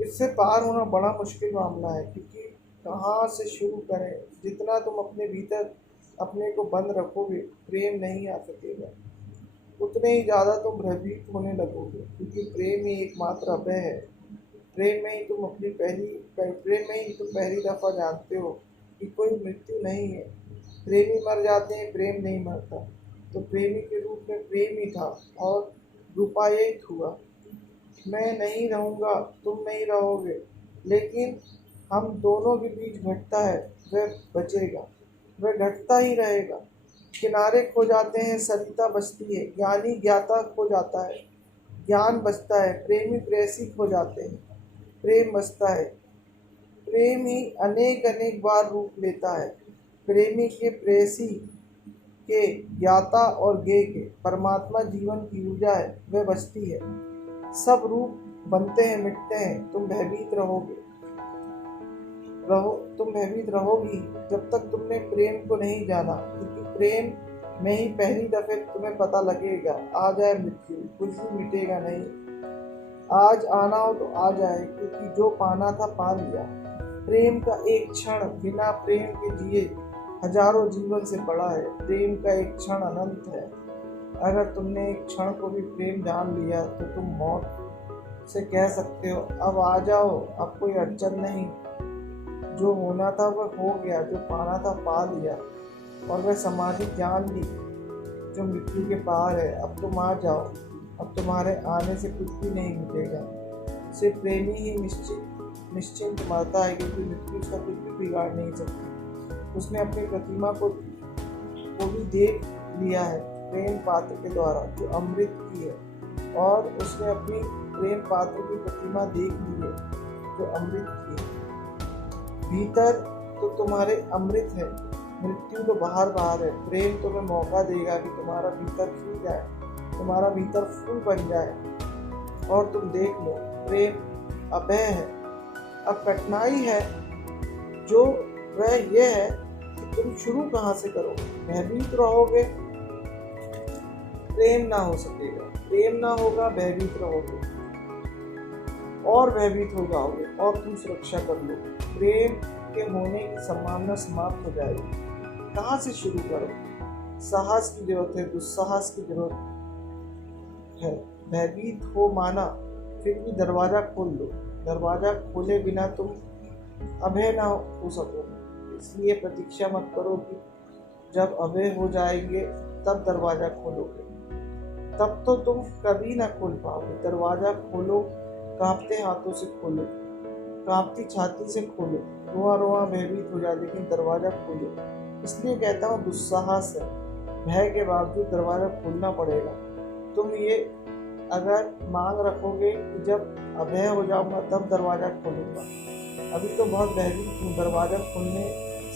इससे पार होना बड़ा मुश्किल मामला है, क्योंकि कहाँ से शुरू करें। जितना तुम अपने भीतर अपने को बंद रखोगे प्रेम नहीं आ सकेगा, उतने ही ज़्यादा तुम भयभीत होने लगोगे, क्योंकि प्रेम ही एकमात्र अभय है। प्रेम में ही तुम पहली दफ़ा जानते हो कि कोई मृत्यु नहीं है। प्रेमी मर जाते हैं, प्रेम नहीं मरता। तो प्रेमी के रूप में प्रेम ही था और रूपायित हुआ। मैं नहीं रहूँगा, तुम नहीं रहोगे, लेकिन हम दोनों के बीच घटता है, वह बचेगा, वह घटता ही रहेगा। किनारे खो जाते हैं, सरिता बचती है, ज्ञानी ज्ञाता खो जाता है, ज्ञान बचता है, प्रेमी प्रेयसी खो जाते हैं, प्रेम बचता है। प्रेम ही अनेक बार रूप लेता है, प्रेमी के, प्रेयसी के, ज्ञाता और ज्ञेय के। परमात्मा जीवन की ऊर्जा है, वह बचती है। सब रूप बनते हैं, मिटते हैं, तुम भयभीत रहोगी जब तक तुमने प्रेम को नहीं जाना, क्योंकि प्रेम में ही पहली दफे तुम्हें पता लगेगा, आ जाए मृत्यु कुछ भी मिटेगा नहीं। आज आना हो तो आ जाए, क्योंकि जो पाना था पा लिया। प्रेम का एक क्षण बिना प्रेम के जिए हजारों जीवन से बड़ा है। प्रेम का एक क्षण अनंत है। अगर तुमने एक क्षण को भी प्रेम जान लिया तो तुम मौत से कह सकते हो, अब आ जाओ, अब कोई अड़चन नहीं, जो होना था वह हो गया, जो पाना था पा लिया, और वह समाधि जान ली जो मृत्यु के पार है। अब तुम आ जाओ, अब तुम्हारे आने से कुछ भी नहीं मिलेगा। सिर्फ प्रेमी ही निश्चिंत मरता है, क्योंकि मृत्यु उसका कुछ भी बिगाड़ नहीं सकती। उसने अपनी प्रतिमा को भी देख लिया है प्रेम पात्र के द्वारा, जो अमृत की है, और उसने अपनी प्रेम पात्र की प्रतिमा देख ली है जो अमृत की है। भीतर तो तुम्हारे अमृत है, मृत्यु तो बाहर है। प्रेम तुम्हें मौका देगा कि तुम्हारा भीतर खिल जाए, तुम्हारा भीतर फूल बन जाए, और तुम देख लो प्रेम अभय है। अब कठिनाई है जो वह यह है कि तुम शुरू कहाँ से करोगे। भयभीत रहोगे, प्रेम ना हो सकेगा। प्रेम ना होगा, भयभीत रहोगे और भयभीत हो जाओगे, और तुम सुरक्षा कर लो। प्रेम के होने की संभावना समाप्त हो जाएगी। कहाँ से शुरू करो। साहस की जरूरत है, दुस्साहस की जरूरत है। भयभीत हो माना, फिर भी दरवाजा खोल लो। दरवाजा खोले बिना तुम अभय ना हो सकोगे। इसलिए प्रतीक्षा मत करो कि जब अभय हो जाएंगे तब दरवाजा खोलोगे, तब तो तुम कभी ना खोल पाओगे। दरवाजा खोलो, कांपते हाथों से खोलो, कांपती छाती से खोलो, रोआ रोआ भयभीत हो जाए, लेकिन दरवाजा खोलो। इसलिए कहता हूँ दुस्साहस है, भय के बावजूद दरवाजा खोलना पड़ेगा। तुम ये अगर मांग रखोगे कि जब अभय हो जाऊंगा तब दरवाजा खोलूंगा, अभी तो बहुत भयभीत हूँ। दरवाजा खोलने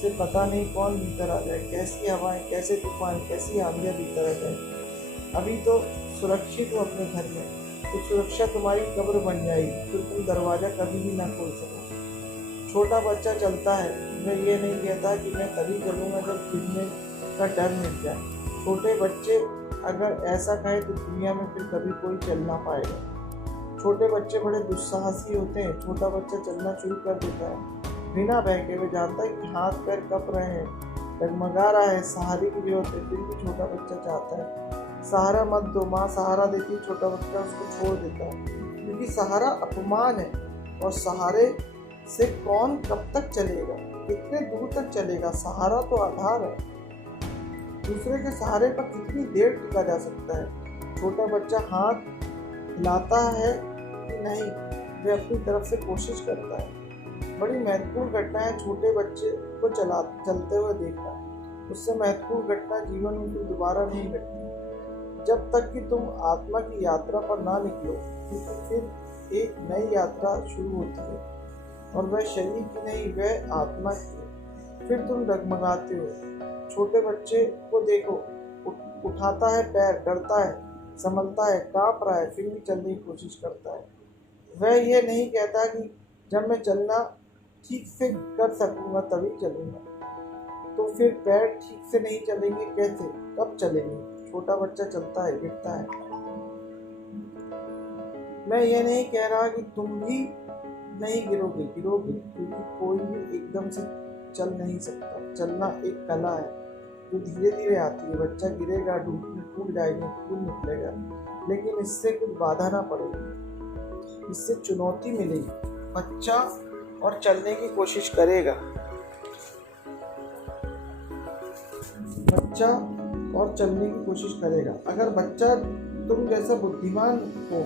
से पता नहीं कौन भीतर आ जाए, कैसी हवाएं, कैसे तूफान, कैसी आंधियां भीतर आ जाए। अभी तो सुरक्षित हो अपने घर में, तो सुरक्षा तुम्हारी कब्र बन जाएगी, फिर तुम दरवाजा कभी भी ना खोल सको। छोटा बच्चा चलता है, मैं ये नहीं कहता कि मैं तभी चलूँगा जब गिरने का डर मिट जाए। छोटे बच्चे अगर ऐसा कहे तो दुनिया में फिर कभी कोई चल ना पाएगा। छोटे बच्चे बड़े दुस्साहसी होते हैं। छोटा बच्चा चलना शुरू कर देता है बिना भय के। वे जानता है कि हाथ पैर कप रहे हैं, डगमगा रहा है, सहारे की जरूरत है, फिर भी छोटा बच्चा चाहता है सहारा मत दो। माँ सहारा देती, छोटा बच्चा उसको छोड़ देता है, क्योंकि सहारा अपमान है, और सहारे से कौन कब तक चलेगा, कितने दूर तक चलेगा। सहारा तो आधार है, दूसरे के सहारे पर कितनी देर टिका जा सकता है। छोटा बच्चा हाथ हिलाता है कि नहीं, वे अपनी तरफ से कोशिश करता है। बड़ी महत्वपूर्ण घटना है छोटे बच्चे को चलते हुए देखना। उससे महत्वपूर्ण घटना जीवन में फिर दोबारा नहीं घटती जब तक कि तुम आत्मा की यात्रा पर ना निकलो, क्योंकि फिर एक नई यात्रा शुरू होती है, और वह शरीर की नहीं, वह आत्मा की है। फिर तुम डगमगाते हो। छोटे बच्चे को देखो, उठाता है पैर, डरता है, संभलता है, कांप रहा है, फिर भी चलने की कोशिश करता है। वह ये नहीं कहता कि जब मैं चलना ठीक से कर सकूंगा तभी चलूंगा। तो फिर पैर ठीक से नहीं चलेंगे कैसे, कब चलेंगे। छोटा बच्चा चलता है, गिरता है। मैं ये नहीं कह रहा कि तुम भी नहीं गिरोगे, क्योंकि कोई भी एकदम से चल नहीं सकता। चलना एक कला है जो धीरे धीरे आती है। बच्चा गिरेगा, टूट जाएगा, फूल निकलेगा, लेकिन इससे कुछ बाधा ना पड़ेगी, इससे चुनौती मिलेगी। बच्चा और चलने की कोशिश करेगा, बच्चा और चलने की कोशिश करेगा। अगर बच्चा तुम जैसा बुद्धिमान हो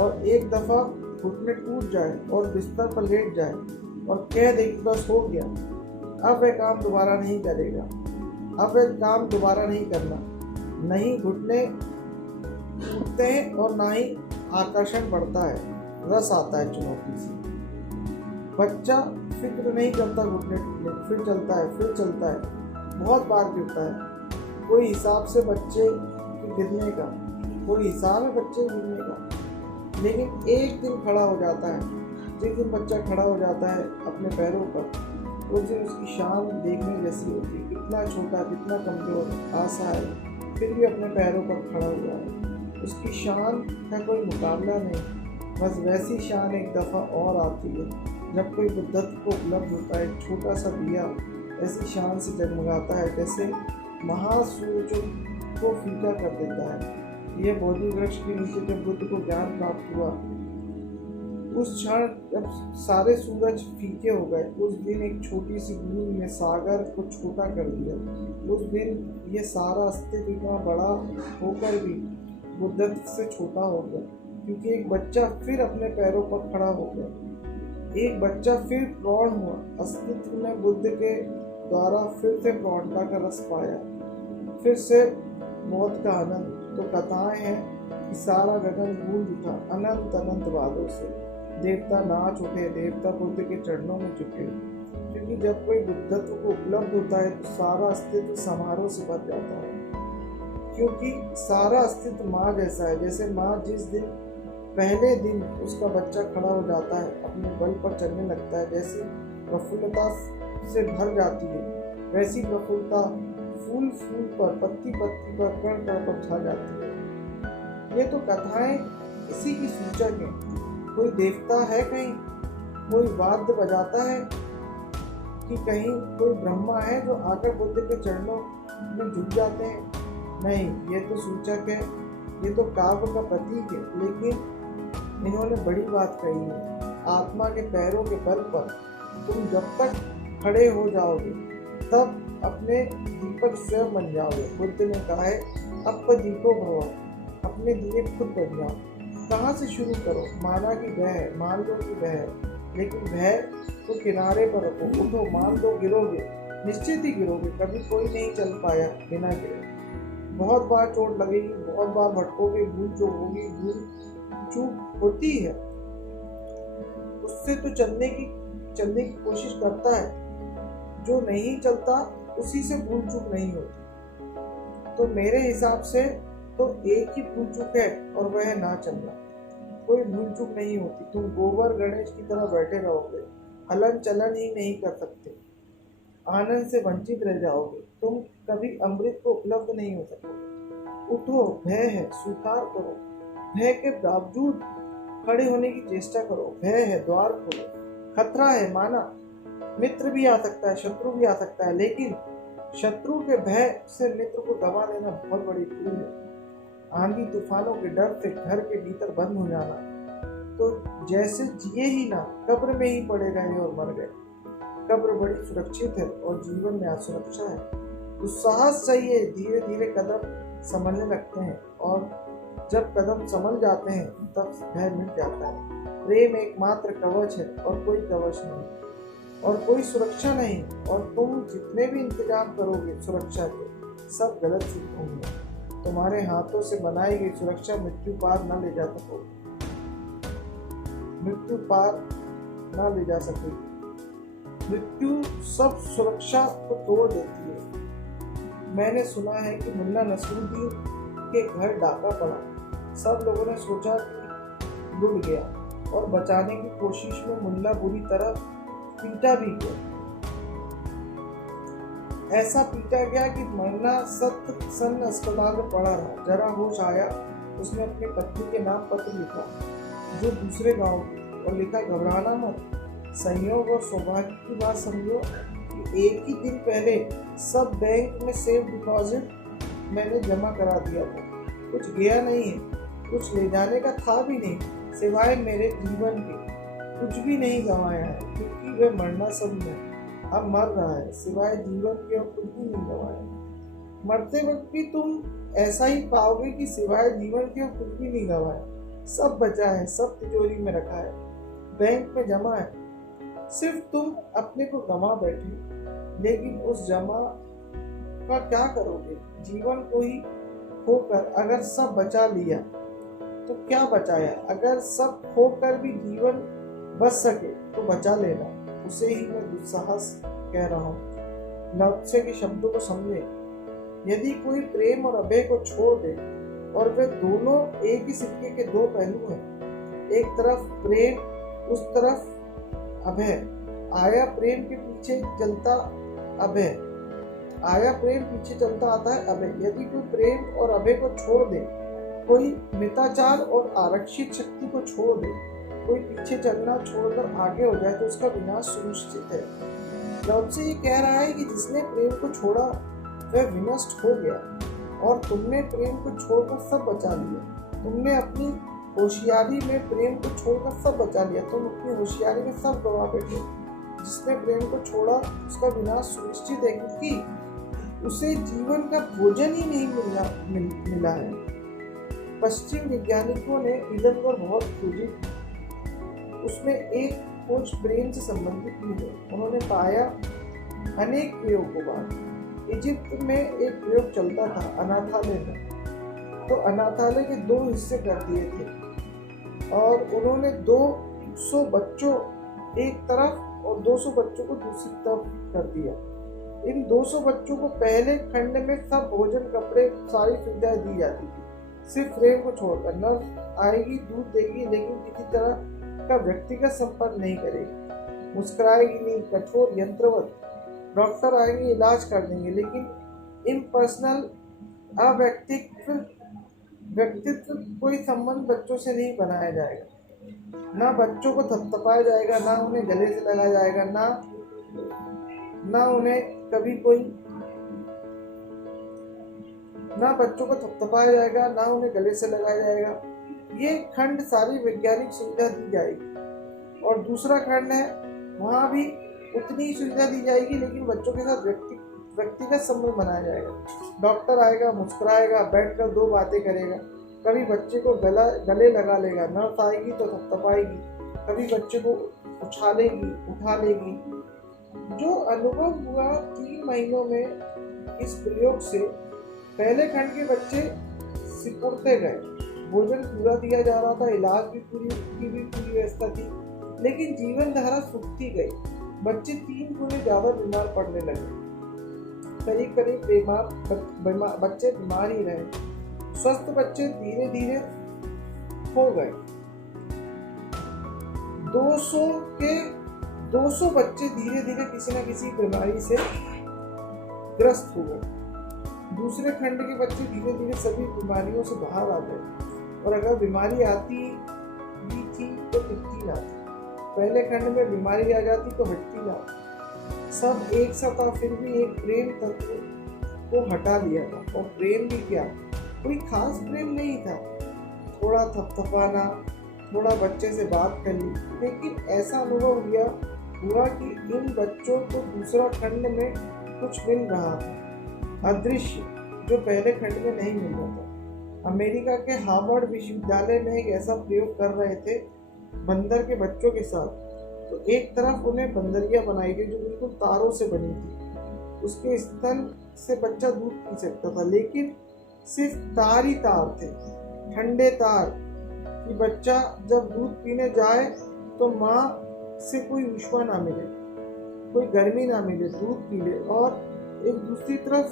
और एक दफा घुटने टूट जाए और बिस्तर पर लेट जाए और कह दे कि बस हो गया, अब वह काम दोबारा नहीं करेगा, अब वह काम दोबारा नहीं करना। नहीं घुटने टूटते हैं और ना ही आकर्षण बढ़ता है, रस आता है चुनौती से। बच्चा फिक्र नहीं करता घुटने टूटने, फिर चलता है, बहुत बार गिरता है। कोई हिसाब से बच्चे गिरने का, कोई हिसाब है बच्चे गिरने का, लेकिन एक दिन खड़ा हो जाता है। जिस दिन बच्चा खड़ा हो जाता है अपने पैरों पर, उस दिन उसकी शान देखने जैसी होती है। कितना छोटा, कितना कमजोर, असहाय, फिर भी अपने पैरों पर खड़ा हुआ है। उसकी शान का कोई मुकाबला नहीं। बस वैसी शान एक दफ़ा और आती है जब कोई बुद्धत्व को उपलब्ध होता है। छोटा सा दिया ऐसी शान से जगमगाता है जैसे महासूर्य को फीका कर देता है। यह बोधि वृक्ष के नीचे जब बुद्ध को ज्ञान प्राप्त हुआ उस क्षण जब सारे सूरज फीके हो गए, उस दिन एक छोटी सी बूंद ने सागर को छोटा कर दिया। उस दिन ये सारा अस्तित्व इतना बड़ा होकर भी बुद्धत्व से छोटा हो गया, क्योंकि एक बच्चा फिर अपने पैरों पर खड़ा हो गया। एक बच्चा फिर प्रौढ़ हुआ, अस्तित्व ने बुद्ध के द्वारा फिर से प्रौढ़ता का रस पाया, फिर से मौत का आनंद। तो कथाएं हैं कि सारा गगन गूंज उठा अनंत अनंत वादों से, देवता नाच उठे, देवता बुद्ध के चरणों में झुके, क्योंकि जब कोई बुद्धत्व को उपलब्ध होता है तो सारा अस्तित्व समारोह से भर जाता है। क्योंकि सारा अस्तित्व माँ जैसा है। जैसे माँ जिस दिन पहले दिन उसका बच्चा खड़ा हो जाता है, अपने बल पर चलने लगता है, जैसी प्रफुल्लता से भर जाती है, वैसी प्रफुल्लता फूल फूल पर, पत्ती पत्ती पर, कण कण पर छा जाती है। ये तो कथाएं इसी की सूचक है। कोई देवता है कहीं, कोई वाद्य बजाता है कि कहीं कोई ब्रह्मा है जो आकर बुद्ध के चरणों में झुक जाते हैं? नहीं, ये तो सूचक है, ये तो काव्य का प्रतीक है। लेकिन इन्होंने बड़ी बात कही है, आत्मा के पैरों के बल पर तुम जब तक खड़े हो जाओगे तब अपने दीपक स्वयं बन जाओगे। बुद्ध ने कहा है, अब दीपो भव, अपने दिए खुद बन जाओ। कहाँ से शुरू करो? माना कि वह है, मान लो कि वह है, लेकिन वह तो किनारे पर रखो। उठो, मान लो गिरोगे, निश्चित ही गिरोगे। कभी कोई नहीं चल पाया बिना गिरे। बहुत बार चोट लगेगी, बहुत बार भटकोगे, भूल चूक होगी, भूल चूक होती है, उससे तो चलने की कोशिश करता है। जो नहीं चलता उसी से भूल चूक नहीं होती। तो मेरे हिसाब से तो एक ही भूल चूक है और वह है ना चलना। कोई भूल चूक नहीं होती। तुम गोबर गणेश की तरह बैठे रहोगे, हलन चलन ही नहीं कर सकते, आनंद से वंचित रह जाओगे, तुम कभी अमृत को उपलब्ध नहीं हो सकोगे। उठो, भय है, स्वीकार करो, भय के बावजूद खड़े होने की चेष्टा करो। भय है, द्वार खोलो, खतरा है, माना मित्र भी आ सकता है, शत्रु भी आ सकता है, लेकिन शत्रु के भय से मित्र को दबा देना बहुत बड़ी भूल है। आंधी तूफानों के डर से घर के भीतर बंद हो जाना, तो जैसे जिए ही ना, कब्र में ही पड़े रहे और मर गए। कब्र बड़ी सुरक्षित है और जीवन में असुरक्षा है। दुस्साहस चाहिए, धीरे धीरे कदम संभलने लगते हैं, और जब कदम संभल जाते हैं तब भय मिट जाता है। प्रेम एकमात्र कवच है और कोई कवच नहीं, और कोई सुरक्षा नहीं। और तुम जितने भी इंतजाम करोगे सुरक्षा के, सब गलत सिद्ध होंगे। तुम्हारे हाथों से बनाई गई सुरक्षा मृत्यु पार न ले जा सकोगे, मृत्यु पार न ले जा सकेगी। मृत्यु सब सुरक्षा को तोड़ देती है। मैंने सुना है कि मुल्ला नसरुद्दीन के घर डाका पड़ा। सब लोगों ने सोचा कि लुट गया, और बचाने की कोशिश में मुल्ला बुरी तरह पीटा भी गया। ऐसा पीटा गया कि मरना सन अस्पताल में पड़ा रहा। जरा होश आया, उसने अपनी पत्नी के नाम पत्र लिखा जो दूसरे गांव की, और लिखा, घबराना मत, संयोग और सौभाग्य की बात समझो कि एक ही दिन पहले सब बैंक में सेफ डिपॉजिट मैंने जमा करा दिया था। कुछ गया नहीं है, कुछ ले जाने का था भी नहीं, सिवाय मेरे जीवन के। कुछ भी नहीं गंवाया है, क्योंकि वह मरना सब में अब मर रहा है, सिवाय जीवन के और कुछ भी नहीं गंवाया। मरते वक्त भी तुम ऐसा ही पाओगे कि सिवाय जीवन के और कुछ भी नहीं गंवाया। सब बचा है, सब तिजोरी में रखा है, बैंक में जमा है, सिर्फ तुम अपने को गंवा बैठे। लेकिन उस जमा का क्या करोगे? जीवन को ही खोकर अगर सब बचा लिया तो क्या बचाया? अगर सब खोकर भी जीवन बच सके तो बचा लेना। उसे ही मैं दुस्साहस कह रहा हूँ। लाओत्से के शब्दों को समझे। यदि कोई प्रेम और अभय को छोड़ दे, और वे दोनों एक ही सिक्के के दो पहलू हैं, एक तरफ प्रेम, उस तरफ अभय। आया प्रेम के पीछे चलता अभय, आया प्रेम पीछे चलता आता है अभय। यदि कोई प्रेम और अभय को छोड़ दे, कोई मिताचार और आरक्षित शक्ति को छोड़ दे, कोई पीछे चलना छोड़कर आगे हो जाए, तो उसका विनाश सुनिश्चित है। लाओत्से ये कह रहा है कि जिसने प्रेम को छोड़ा वह विनष्ट हो गया, और तुमने प्रेम को छोड़कर सब बचा लिया। तुमने अपनी होशियारी में प्रेम को छोड़कर सब बचा लिया। तुम अपनी होशियारी में सब गवा बैठे। जिसने प्रेम को छोड़ा उसका विनाश सुनिश्चित है, क्योंकि उसे जीवन का भोजन ही नहीं मिला है। पश्चिम वैज्ञानिकों ने ईंधन पर बहुत खोजी। उसमें एक खोज प्रेम से संबंधित भी है। उन्होंने पाया अनेक प्रयोगों बाद इजिप्ट में एक प्रयोग चलता था अनाथालय में। तो अनाथालय के 2 हिस्से कर दिए थे और उन्होंने 200 बच्चों एक तरफ और 200 बच्चों को दूसरी तरफ कर दिया। इन 200 बच्चों को पहले खंड में सब भोजन, कपड़े, सारी सुविधाएं दी जाती थी, सिर्फ प्रेम को छोड़कर। नर्स आएगी, दूध देगी, लेकिन किसी तरह का व्यक्तिगत संपर्क नहीं करेगी। मुस्कुराएगी नहीं, कठोर यंत्रवत। डॉक्टर आएंगे, इलाज कर देंगे, लेकिन इम्पर्सनल, व्यक्तित्व कोई संबंध बच्चों से नहीं बनाया जाएगा। ना बच्चों को थपथपाया जाएगा, ना उन्हें गले से लगाया जाएगा, ना उन्हें कभी कोई ना बच्चों को थपथपाया जाएगा, ना उन्हें गले से लगाया जाएगा। ये खंड सारी वैज्ञानिक सुविधा दी जाएगी। और दूसरा खंड है, वहाँ भी उतनी ही सुविधा दी जाएगी, लेकिन बच्चों के साथ व्यक्तिगत संबंध बनाया जाएगा। डॉक्टर आएगा, मुस्कुराएगा, बैठकर 2 बातें करेगा, कभी बच्चे को गले लगा लेगा। नर्स आएगी तो थपथपाएगी, कभी बच्चे को उछालेगी, उठा लेगी। जो अनुभव हुआ 3 महीनों में इस प्रयोग से, पहले खंड के बच्चे सिकुड़ते गए, भोजन पूरा दिया जा रहा था, इलाज भी पूरी व्यवस्था थी, लेकिन जीवन धारा सूखती गई। बच्चे 3 गुने ज्यादा बीमार पड़ने लगे। करीब बच्चे बीमार ही रहे। स्वस्थ बच्चे धीरे धीरे हो गए। 200 बच्चे धीरे धीरे किसी न किसी बीमारी से ग्रस्त हो गए। दूसरे खंड के बच्चे धीरे धीरे सभी बीमारियों से बाहर आ गए, और अगर बीमारी आती भी थी तो टिकती ना थी। पहले खंड में बीमारी आ जाती तो हटती ना। सब एक सा था, फिर भी एक प्रेम तत्व को हटा दिया था। और प्रेम भी क्या, कोई खास प्रेम नहीं था। थोड़ा थपथपाना, थोड़ा बच्चे से बात कर ली, लेकिन ऐसा अनुभव हुआ कि इन बच्चों को दूसरा खंड में कुछ मिल रहा था, अदृश्य, जो पहले खंड में नहीं मिल रहा था। अमेरिका के हार्वर्ड विश्वविद्यालय में एक ऐसा प्रयोग कर रहे थे बंदर के बच्चों के साथ। तो एक तरफ उन्हें बंदरियां बनाई गई जो बिल्कुल तारों से बनी थी। उसके स्तन से बच्चा दूध पी सकता था, लेकिन सिर्फ तार ही तार थे, ठंडे तार, कि बच्चा जब दूध पीने जाए तो माँ से कोई ऊष्मा ना मिले, कोई गर्मी ना मिले, दूध पी ले। और एक दूसरी तरफ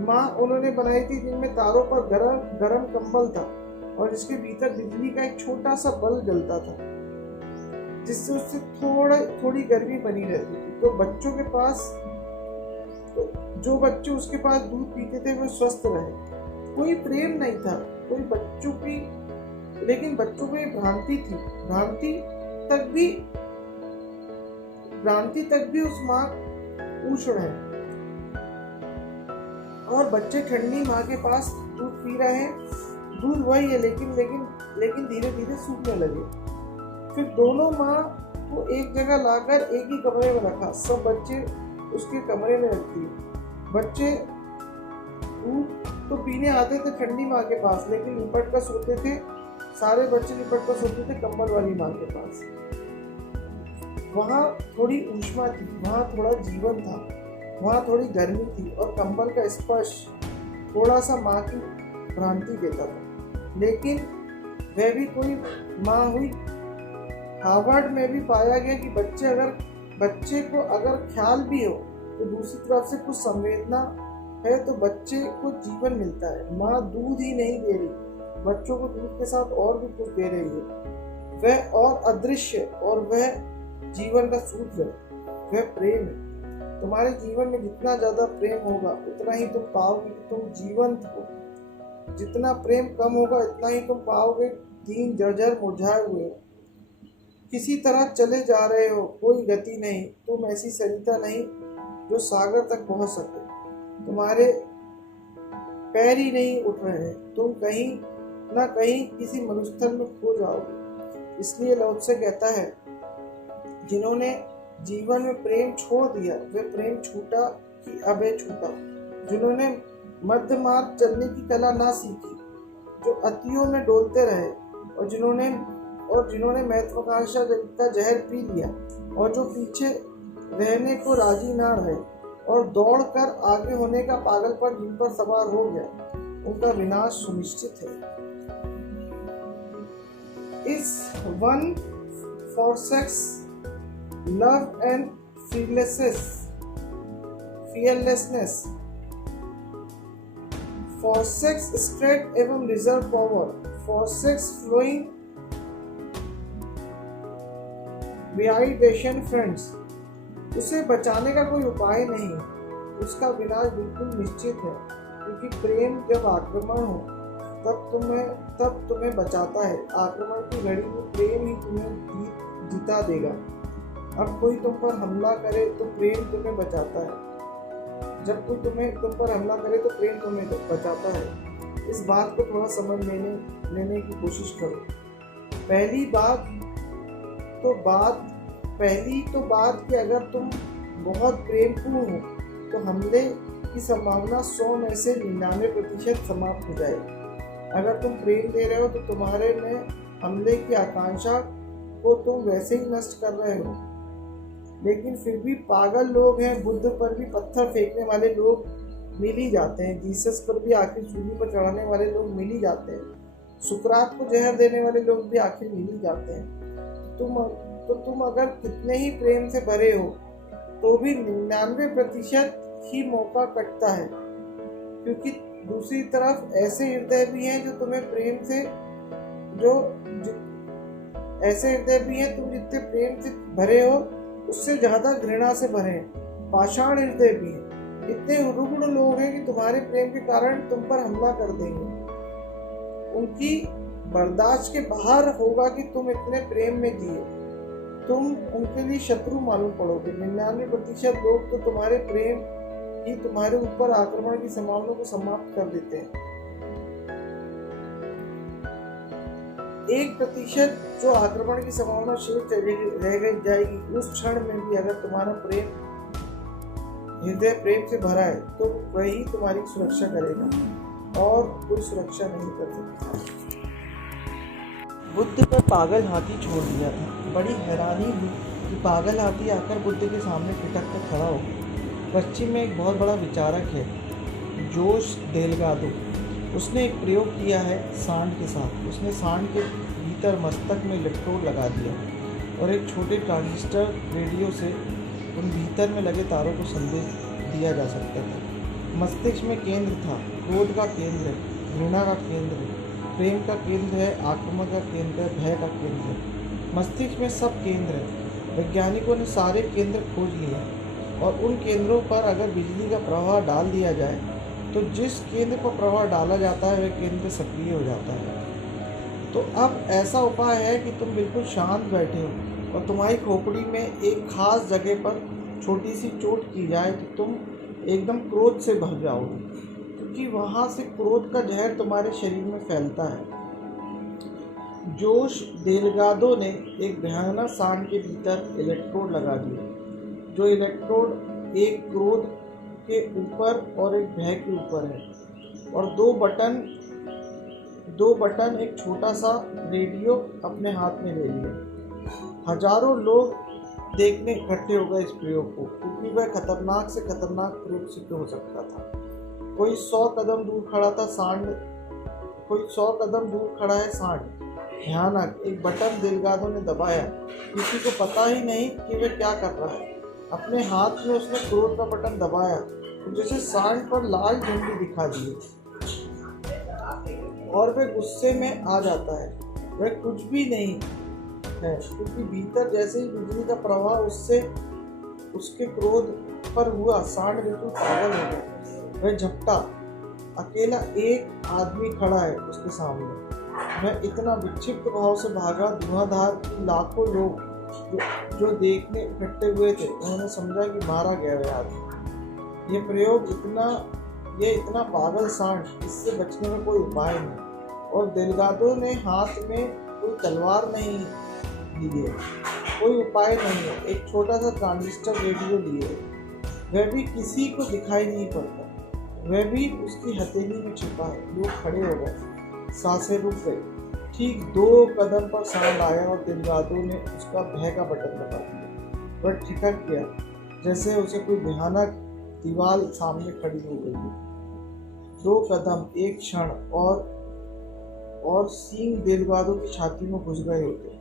माँ उन्होंने बनाई थी जिनमें तारों पर गरम कंबल था और जिसके भीतर बिजली का एक छोटा सा बल्ब जलता था, जिससे उससे थोड़ी गर्मी बनी रहती थी। तो बच्चों के पास, जो बच्चे उसके पास दूध पीते थे वो स्वस्थ रहे। कोई प्रेम नहीं था, कोई बच्चों की, लेकिन बच्चों को ये भ्रांति थी। भ्रांति तक भी उस माँ उष्ण है, और बच्चे ठंडी माँ के पास दूध पी रहे हैं। दूध वही है, लेकिन धीरे धीरे सूखने लगे। फिर दोनों माँ को एक जगह लाकर एक ही कमरे में रखा। सब बच्चे उसके कमरे में रखती है। बच्चे दूध तो पीने आते थे ठंडी माँ के पास, लेकिन लिपट कर सोते थे। सारे बच्चे लिपट कर सोते थे कंबल वाली माँ के पास। वहाँ थोड़ी ऊष्मा थी, वहाँ थोड़ा जीवन था, वहाँ थोड़ी गर्मी थी, और कंबल का स्पर्श थोड़ा सा माँ की भ्रांति देता था। लेकिन वह भी कोई माँ हुई। हार्वर्ड में भी पाया गया कि बच्चे को अगर ख्याल भी हो तो दूसरी तरफ से कुछ संवेदना है तो बच्चे को जीवन मिलता है। माँ दूध ही नहीं दे रही, बच्चों को दूध के साथ और भी कुछ दे रही है। वह और अदृश्य, और वह जीवन का सूत्र है, वह प्रेम है। तुम्हारे जीवन में जितना ज्यादा प्रेम होगा उतना ही तुम पाओगे कि तुम जीवंत हो। जितना प्रेम कम होगा इतना ही तुम पाओगे दीन, जर्जर, मुरझाए हुए हो, किसी तरह चले जा रहे हो, कोई गति नहीं। तुम ऐसी सरिता नहीं जो सागर तक पहुंच सके। तुम्हारे पैर ही नहीं उठ रहे हैं, तुम कहीं न कहीं किसी मरुस्थल में खो जाओगे। इसलिए लाओ त्से कहता है, जिन्होंने जीवन में प्रेम छोड़ दिया वे प्रेम छूटा कि अबे छूटा। जिन्होंने मध्य मार्ग चलने की कला ना सीखी, जो अतियों में डोलते रहे, और जिन्होंने महत्वाकांक्षा का जहर पी लिया, और जो पीछे रहने को राजी ना रहे और दौड़कर आगे होने का पागलपन जिन पर सवार हो गया, उनका विनाश सुनिश्चित है। इस one forsakes love and fearlessness, forsakes straight एवं reserve power, forsakes flowing behind friends। उसे बचाने का कोई उपाय नहीं, उसका विनाश बिल्कुल निश्चित है, क्योंकि प्रेम जब आक्रमण हो तब तुम्हें बचाता है। आक्रमण की घड़ी में प्रेम ही तुम्हें जीता देगा। अब कोई तुम पर हमला करे तो प्रेम तुम्हें बचाता है। जब कोई तुम पर हमला करे तो प्रेम तुम्हें बचाता है। इस बात को थोड़ा समझ लेने की कोशिश करो। पहली तो बात कि अगर तुम बहुत प्रेमपूर्ण हो तो हमले की संभावना 100 में से 99% समाप्त हो जाएगी। अगर तुम प्रेम दे रहे हो तो तुम्हारे में हमले की आकांक्षा को तुम वैसे ही नष्ट कर रहे हो। लेकिन फिर भी पागल लोग हैं। बुद्ध पर भी पत्थर फेंकने वाले लोग मिल ही जाते हैं। जीसस पर भी आखिर सूली पर चढ़ाने वाले लोग मिल ही जाते हैं। सुकरात को जहर देने वाले लोग भी आखिर मिल ही जाते हैं। तुम अगर कितने ही प्रेम से भरे हो तो भी 99% ही मौका कटता है, क्योंकि दूसरी तरफ ऐसे हृदय भी हैं जो तुम्हें प्रेम से ऐसे हृदय भी हैं तुम जितने प्रेम से भरे हो उससे ज्यादा घृणा से भरे हैं। पाषाण हृदय भी हैं। इतने रुग्ण लोग हैं कि तुम्हारे प्रेम के कारण तुम पर हमला कर देंगे। उनकी बर्दाश्त के बाहर होगा कि तुम इतने प्रेम में जिए। तुम उनके लिए शत्रु मालूम पड़ोगे। 99% लोग तो तुम्हारे प्रेम ही तुम्हारे ऊपर आक्रमण की संभावना को समाप्त कर देते हैं। 1% जो आक्रमण की संभावना शेष रह जाएगी, उस क्षण में भी अगर तुम्हारा हृदय प्रेम से भरा है तो वही तुम्हारी सुरक्षा करेगा और कोई सुरक्षा नहीं कर सकता। बुद्ध पर पागल हाथी छोड़ दिया था। बड़ी हैरानी हुई कि पागल हाथी आकर बुद्ध के सामने पिटक कर खड़ा हो गया। पश्चिम में एक बहुत बड़ा विचारक है, जोश डेलगाडो। उसने एक प्रयोग किया है सांड के साथ। उसने सांड के भीतर मस्तक में इलेक्ट्रोड लगा दिया और एक छोटे ट्रांजिस्टर रेडियो से उन भीतर में लगे तारों को संदेश दिया जा सकता था। मस्तिष्क में केंद्र था, क्रोध का केंद्र है, घृणा का केंद्र है, प्रेम का केंद्र है, आक्रमण का केंद्र है, भय का केंद्र है। मस्तिष्क में सब केंद्र है। वैज्ञानिकों ने सारे केंद्र खोज लिए और उन केंद्रों पर अगर बिजली का प्रवाह डाल दिया जाए तो जिस केंद्र पर प्रवाह डाला जाता है वह केंद्र सक्रिय हो जाता है। तो अब ऐसा उपाय है कि तुम बिल्कुल शांत बैठे हो और तुम्हारी खोपड़ी में एक खास जगह पर छोटी सी चोट की जाए तो तुम एकदम क्रोध से भर जाओगे, क्योंकि वहाँ से क्रोध का जहर तुम्हारे शरीर में फैलता है। जोश डेलगाडो ने एक भयानक सांड के भीतर इलेक्ट्रोड लगा दिए। जो इलेक्ट्रोड एक क्रोध के ऊपर और एक भय के ऊपर है, और दो बटन एक छोटा सा रेडियो अपने हाथ में ले लिए। हजारों लोग देखने इकट्ठे हो गए इस प्रयोग को, क्योंकि वह खतरनाक से खतरनाक प्रयोग सिद्ध हो सकता था। कोई 100 कदम दूर खड़ा है सांड। भयानक एक बटन डेलगाडो ने दबाया। किसी को पता ही नहीं कि वह क्या कर रहा है। अपने हाथ में उसने क्रोध का बटन दबाया तो जैसे सांड पर लाल झंडी दिखा दी और वह गुस्से में आ जाता है। वह कुछ भी नहीं है, क्योंकि भीतर जैसे ही बिजली का प्रवाह उसके क्रोध पर हुआ, सांड बिल्कुल पागल हो गया। वह झपटा। अकेला एक आदमी खड़ा है उसके सामने। वह इतना विक्षिप्त भाव से भागा, धुआंधार की लाखों लोग जो देखने इकट्ठे हुए थे उन्होंने समझा कि मारा गया वह आदमी। ये प्रयोग इतना पागल सांड, इससे बचने में कोई उपाय नहीं और डेलगाडो ने हाथ में कोई तलवार नहीं ली है, कोई उपाय नहीं है, एक छोटा सा ट्रांजिस्टर रेडियो लिए है। वह भी किसी को दिखाई नहीं पड़ता, वह भी उसकी हथेली में छिपा है। लोग खड़े हो गए, सांसें रुक गई। ठीक 2 कदम पर साउंड आया और डेलगाडो ने उसका भय का बटन दबा दिया। वह ठिठक गया, जैसे उसे कोई भयानक दीवार सामने खड़ी हो गई हो। 2 कदम, एक क्षण, और सींग डेलगाडो की छाती में घुस गए होते।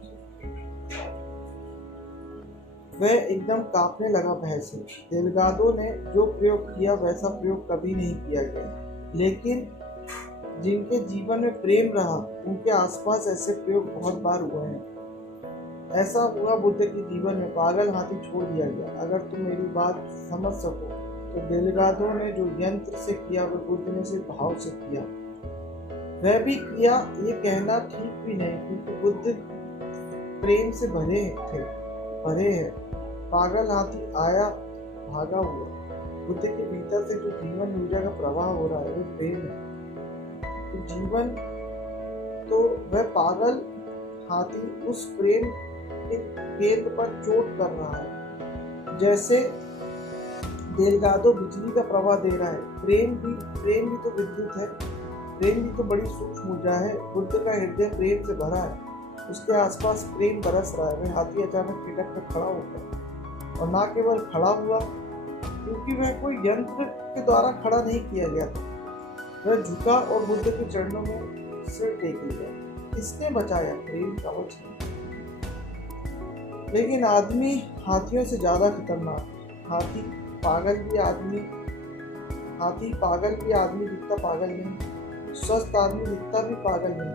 वह एकदम कांपने लगा भय से। डेलगाडो ने जो प्रयोग किया वैसा प्रयोग कभी नहीं किया गया, लेकिन जिनके जीवन में प्रेम रहा उनके आसपास ऐसे प्रयोग बहुत बार हुए हैं। ऐसा हुआ बुद्ध के जीवन में। पागल हाथी छोड़ दिया गया। अगर तुम मेरी बात समझ सको तो डेलगाडो ने जो यंत्र से किया वह बुद्ध ने सिर्फ भाव से किया। वह भी किया, ये कहना ठीक भी नहीं, क्योंकि बुद्ध प्रेम से भरे हैं। पागल हाथी आया, भागा हुआ। बुद्ध के भीतर से जो जीवन ऊर्जा का प्रवाह हो रहा है वो प्रेम है। तो जीवन, तो वह पागल हाथी उस प्रेम के केंद्र पर चोट कर रहा है, जैसे डेलगाडो बिजली का प्रवाह दे रहा है। प्रेम भी तो विद्युत है, प्रेम भी तो बड़ी सूक्ष्म ऊर्जा है। बुद्ध का हृदय प्रेम से भरा है, उसके आसपास प्रेम बरस रहा है। वह हाथी अचानक ठिठक कर खड़ा होता है, और न केवल खड़ा हुआ, क्योंकि वह कोई यंत्र के द्वारा खड़ा नहीं किया गया था। वह झुका और बुद्ध के चरणों में सिर टेक लिया। किसने बचाया? प्रेम का वचन। लेकिन आदमी हाथियों से ज्यादा खतरनाक। हाथी पागल भी आदमी दिखता पागल नहीं, स्वस्थ आदमी दिखता भी पागल नहीं,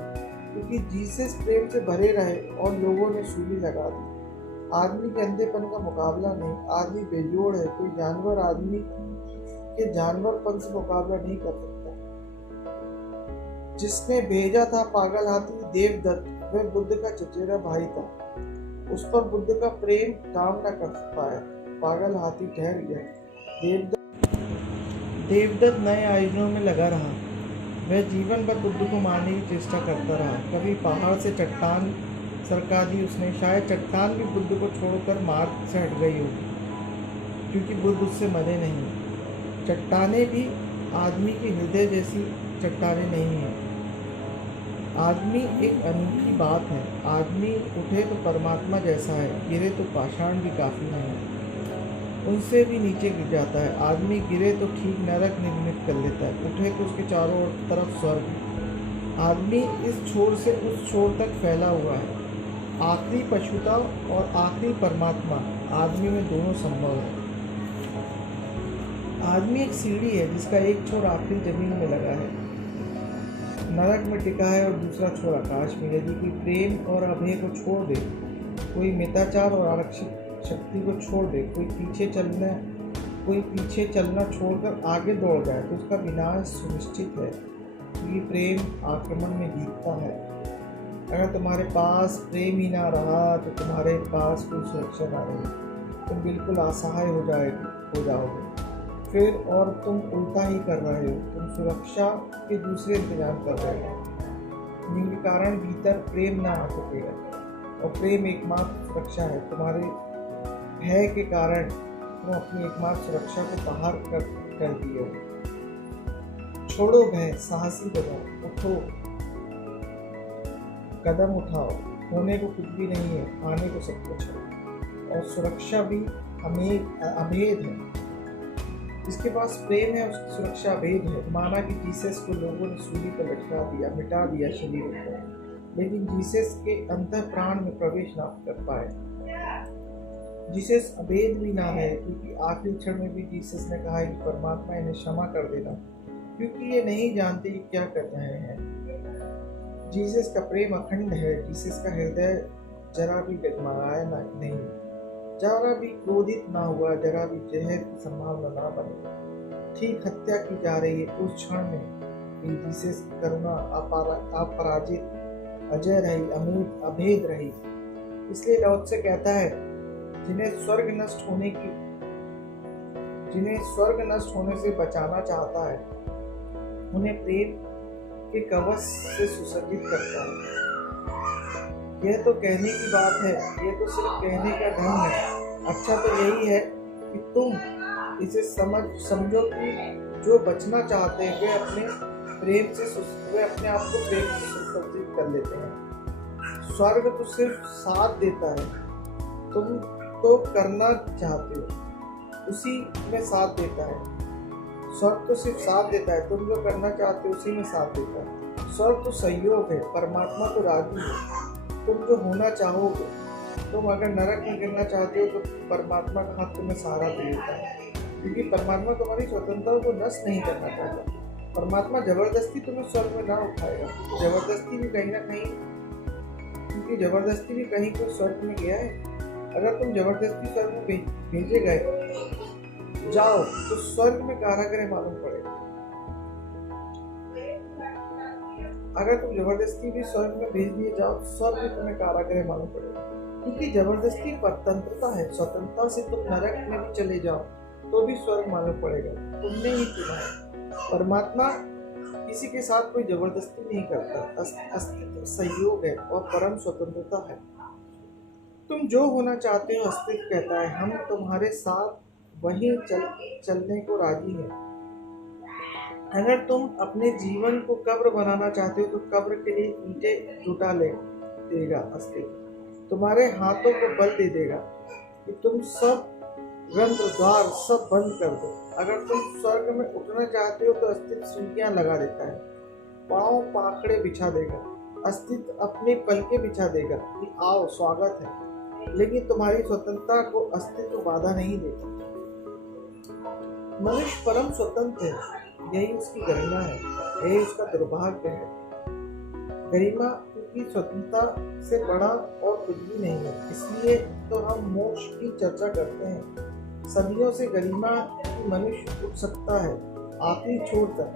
क्योंकि जीसस प्रेम से भरे रहे और लोगों ने सूली लगा दी। आदमी के अंधेपन का मुकाबला नहीं, आदमी बेजोड़ है। कोई जानवर आदमी के जानवरपन से मुकाबला नहीं कर सकता। जिसने भेजा था पागल हाथी देवदत्त, वह बुद्ध का चचेरा भाई था। उस पर बुद्ध का प्रेम काम न कर पाया। पागल हाथी ठहर गया। देवदत्त नए आयोजनों में लगा रहा। वह जीवन भर बुद्ध को मारने की चेष्टा करता रहा। कभी पहाड़ से चट्टान सरका दी उसने। शायद चट्टान भी बुद्ध को छोड़कर मार्ग से हट गई होगी, क्योंकि बुद्ध उससे मरे नहीं। चट्टानें भी आदमी के हृदय जैसी चट्टानें नहीं हैं। आदमी एक अनूठी बात है। आदमी उठे तो परमात्मा जैसा है, गिरे तो पाषाण भी काफी नहीं, उनसे भी नीचे गिर जाता है। आदमी गिरे तो ठीक नरक निर्मित कर लेता है, उठे तो उसके चारों तरफ स्वर्ग। आदमी इस छोर से उस छोर तक फैला हुआ है। आखिरी पशुता और आखिरी परमात्मा, आदमी में दोनों संभव है। आदमी एक सीढ़ी है जिसका एक छोर आखिरी जमीन में लगा है, नरक में टिका है, और दूसरा छोर आकाश में। यदि कोई प्रेम और अभय को छोड़ दे, कोई मिताचार और आरक्षित शक्ति को छोड़ दे, कोई पीछे चलना छोड़कर आगे दौड़ जाए, तो उसका विनाश सुनिश्चित है, क्योंकि प्रेम आक्रमण में जीतता है। अगर तुम्हारे पास प्रेम ही ना रहा तो तुम्हारे पास कोई सुरक्षा ना रही, तुम बिल्कुल असहाय हो जाओगे। फिर और तुम उल्टा ही कर रहे हो, तुम सुरक्षा के दूसरे इंतजाम कर रहे हो, जिनके कारण भीतर प्रेम ना आ सकेगा। और प्रेम एकमात्र सुरक्षा है। तुम्हारे भय के कारण तुम अपनी एकमात्र सुरक्षा को बाहर कर दिए हो। छोड़ो भय, साहसी बनो, उठो, कदम उठाओ। होने को कुछ भी नहीं है, आने को सब कुछ है। और सुरक्षा भी अभेद है। जिसके पास प्रेम है उसकी सुरक्षा अभेद है। माना कि जीसस को लोगों ने सूली पर लटका दिया, मिटा दिया शरीर को, लेकिन जीसस के अंतर प्राण में प्रवेश ना कर पाए। जीसस अभेद भी ना है, क्योंकि आखिरी क्षण में भी जीसस ने कहा कि परमात्मा इन्हें क्षमा कर देना, क्योंकि ये नहीं जानते कि क्या कर रहे हैं। जीसस का प्रेम अखंड है। जीसस का हृदय जरा भी डगमगाया नहीं, जरा भी क्रोधित ना हुआ, जरा भी जहर की संभावना ना बनी। ठीक हत्या की जा रही है उस क्षण में जीसस की करुणा अपराजित, अजय रही, अभेद रही। इसलिए लाओ त्से कहता है, जिन्हें स्वर्ग नष्ट होने से बचाना चाहता है, उन्हें प्रेम के कवच से सुसज्जित करता है। यह तो कहने की बात है, ये तो सिर्फ कहने का ढंग है। अच्छा तो यही है कि तुम इसे समझो कि जो बचना चाहते हैं वे अपने आप को प्रेम से सुसज्जित कर लेते हैं। स्वर्ग तो सिर्फ साथ देता है, तुम तो करना चाहते हो उसी में साथ देता है। स्वर्ग तो सिर्फ साथ देता है, तुम जो करना चाहते हो उसी में साथ देता है। स्वर्ग तो सहयोग है, परमात्मा तो राजी है। तुम जो होना चाहोगे, तुम अगर नरक में गिरना चाहते हो तो परमात्मा का हाथ तुम्हें सहारा दे देता है, क्योंकि परमात्मा तुम्हारी स्वतंत्रता को नष्ट नहीं करना चाहता। परमात्मा जबरदस्ती तुम्हें स्वर्ग में ना उठाएगा। जबरदस्ती भी कहीं ना कहीं, क्योंकि जबरदस्ती भी कहीं कोई स्वर्ग में गया है। अगर तुम जबरदस्ती स्वर्ग में भेजे गए जाओ तो स्वर्ग में कारागृह मालूम पड़ेगा। अगर तुम जबरदस्ती भी स्वर्ग में भेज दिए जाओ, स्वर्ग में तुम्हें कारागृह मालूम पड़ेगा, क्योंकि जबरदस्ती परतंत्रता है। स्वतंत्रता से तुम नरक में भी चले जाओ तो भी स्वर्ग मालूम पड़ेगा, तुमने ही चुना है। परमात्मा किसी के साथ कोई जबरदस्ती नहीं करता। अस्तित्व सहयोग है और परम स्वतंत्रता है। तुम जो होना चाहते हो, अस्तित्व कहता है हम तुम्हारे साथ वहीं चलने को राजी हैं। अगर तुम अपने जीवन को कब्र बनाना चाहते हो तो कब्र के लिए ईंटें जुटा देगा अस्तित्व। तुम्हारे हाथों को बल दे देगा कि तुम सब रंध्र द्वार सब बंद कर दो। अगर तुम स्वर्ग में उठना चाहते हो तो अस्तित्व सीढ़ियां लगा देता है, पांव पाखड़े बिछा देगा। अस्तित्व अपने पलके बिछा देगा कि आओ स्वागत है, लेकिन तुम्हारी स्वतंत्रता को अस्तित्व बाधा नहीं देता। मनुष्य परम स्वतंत्र है, यही उसकी गरिमा है, यही उसका दुर्भाग्य है। गरिमा की स्वतंत्रता से बड़ा और कुछ भी नहीं है, इसलिए तो हम मोक्ष की चर्चा करते हैं। सदियों से गरिमा की मनुष्य उठ सकता है, आखिरी छोर तक,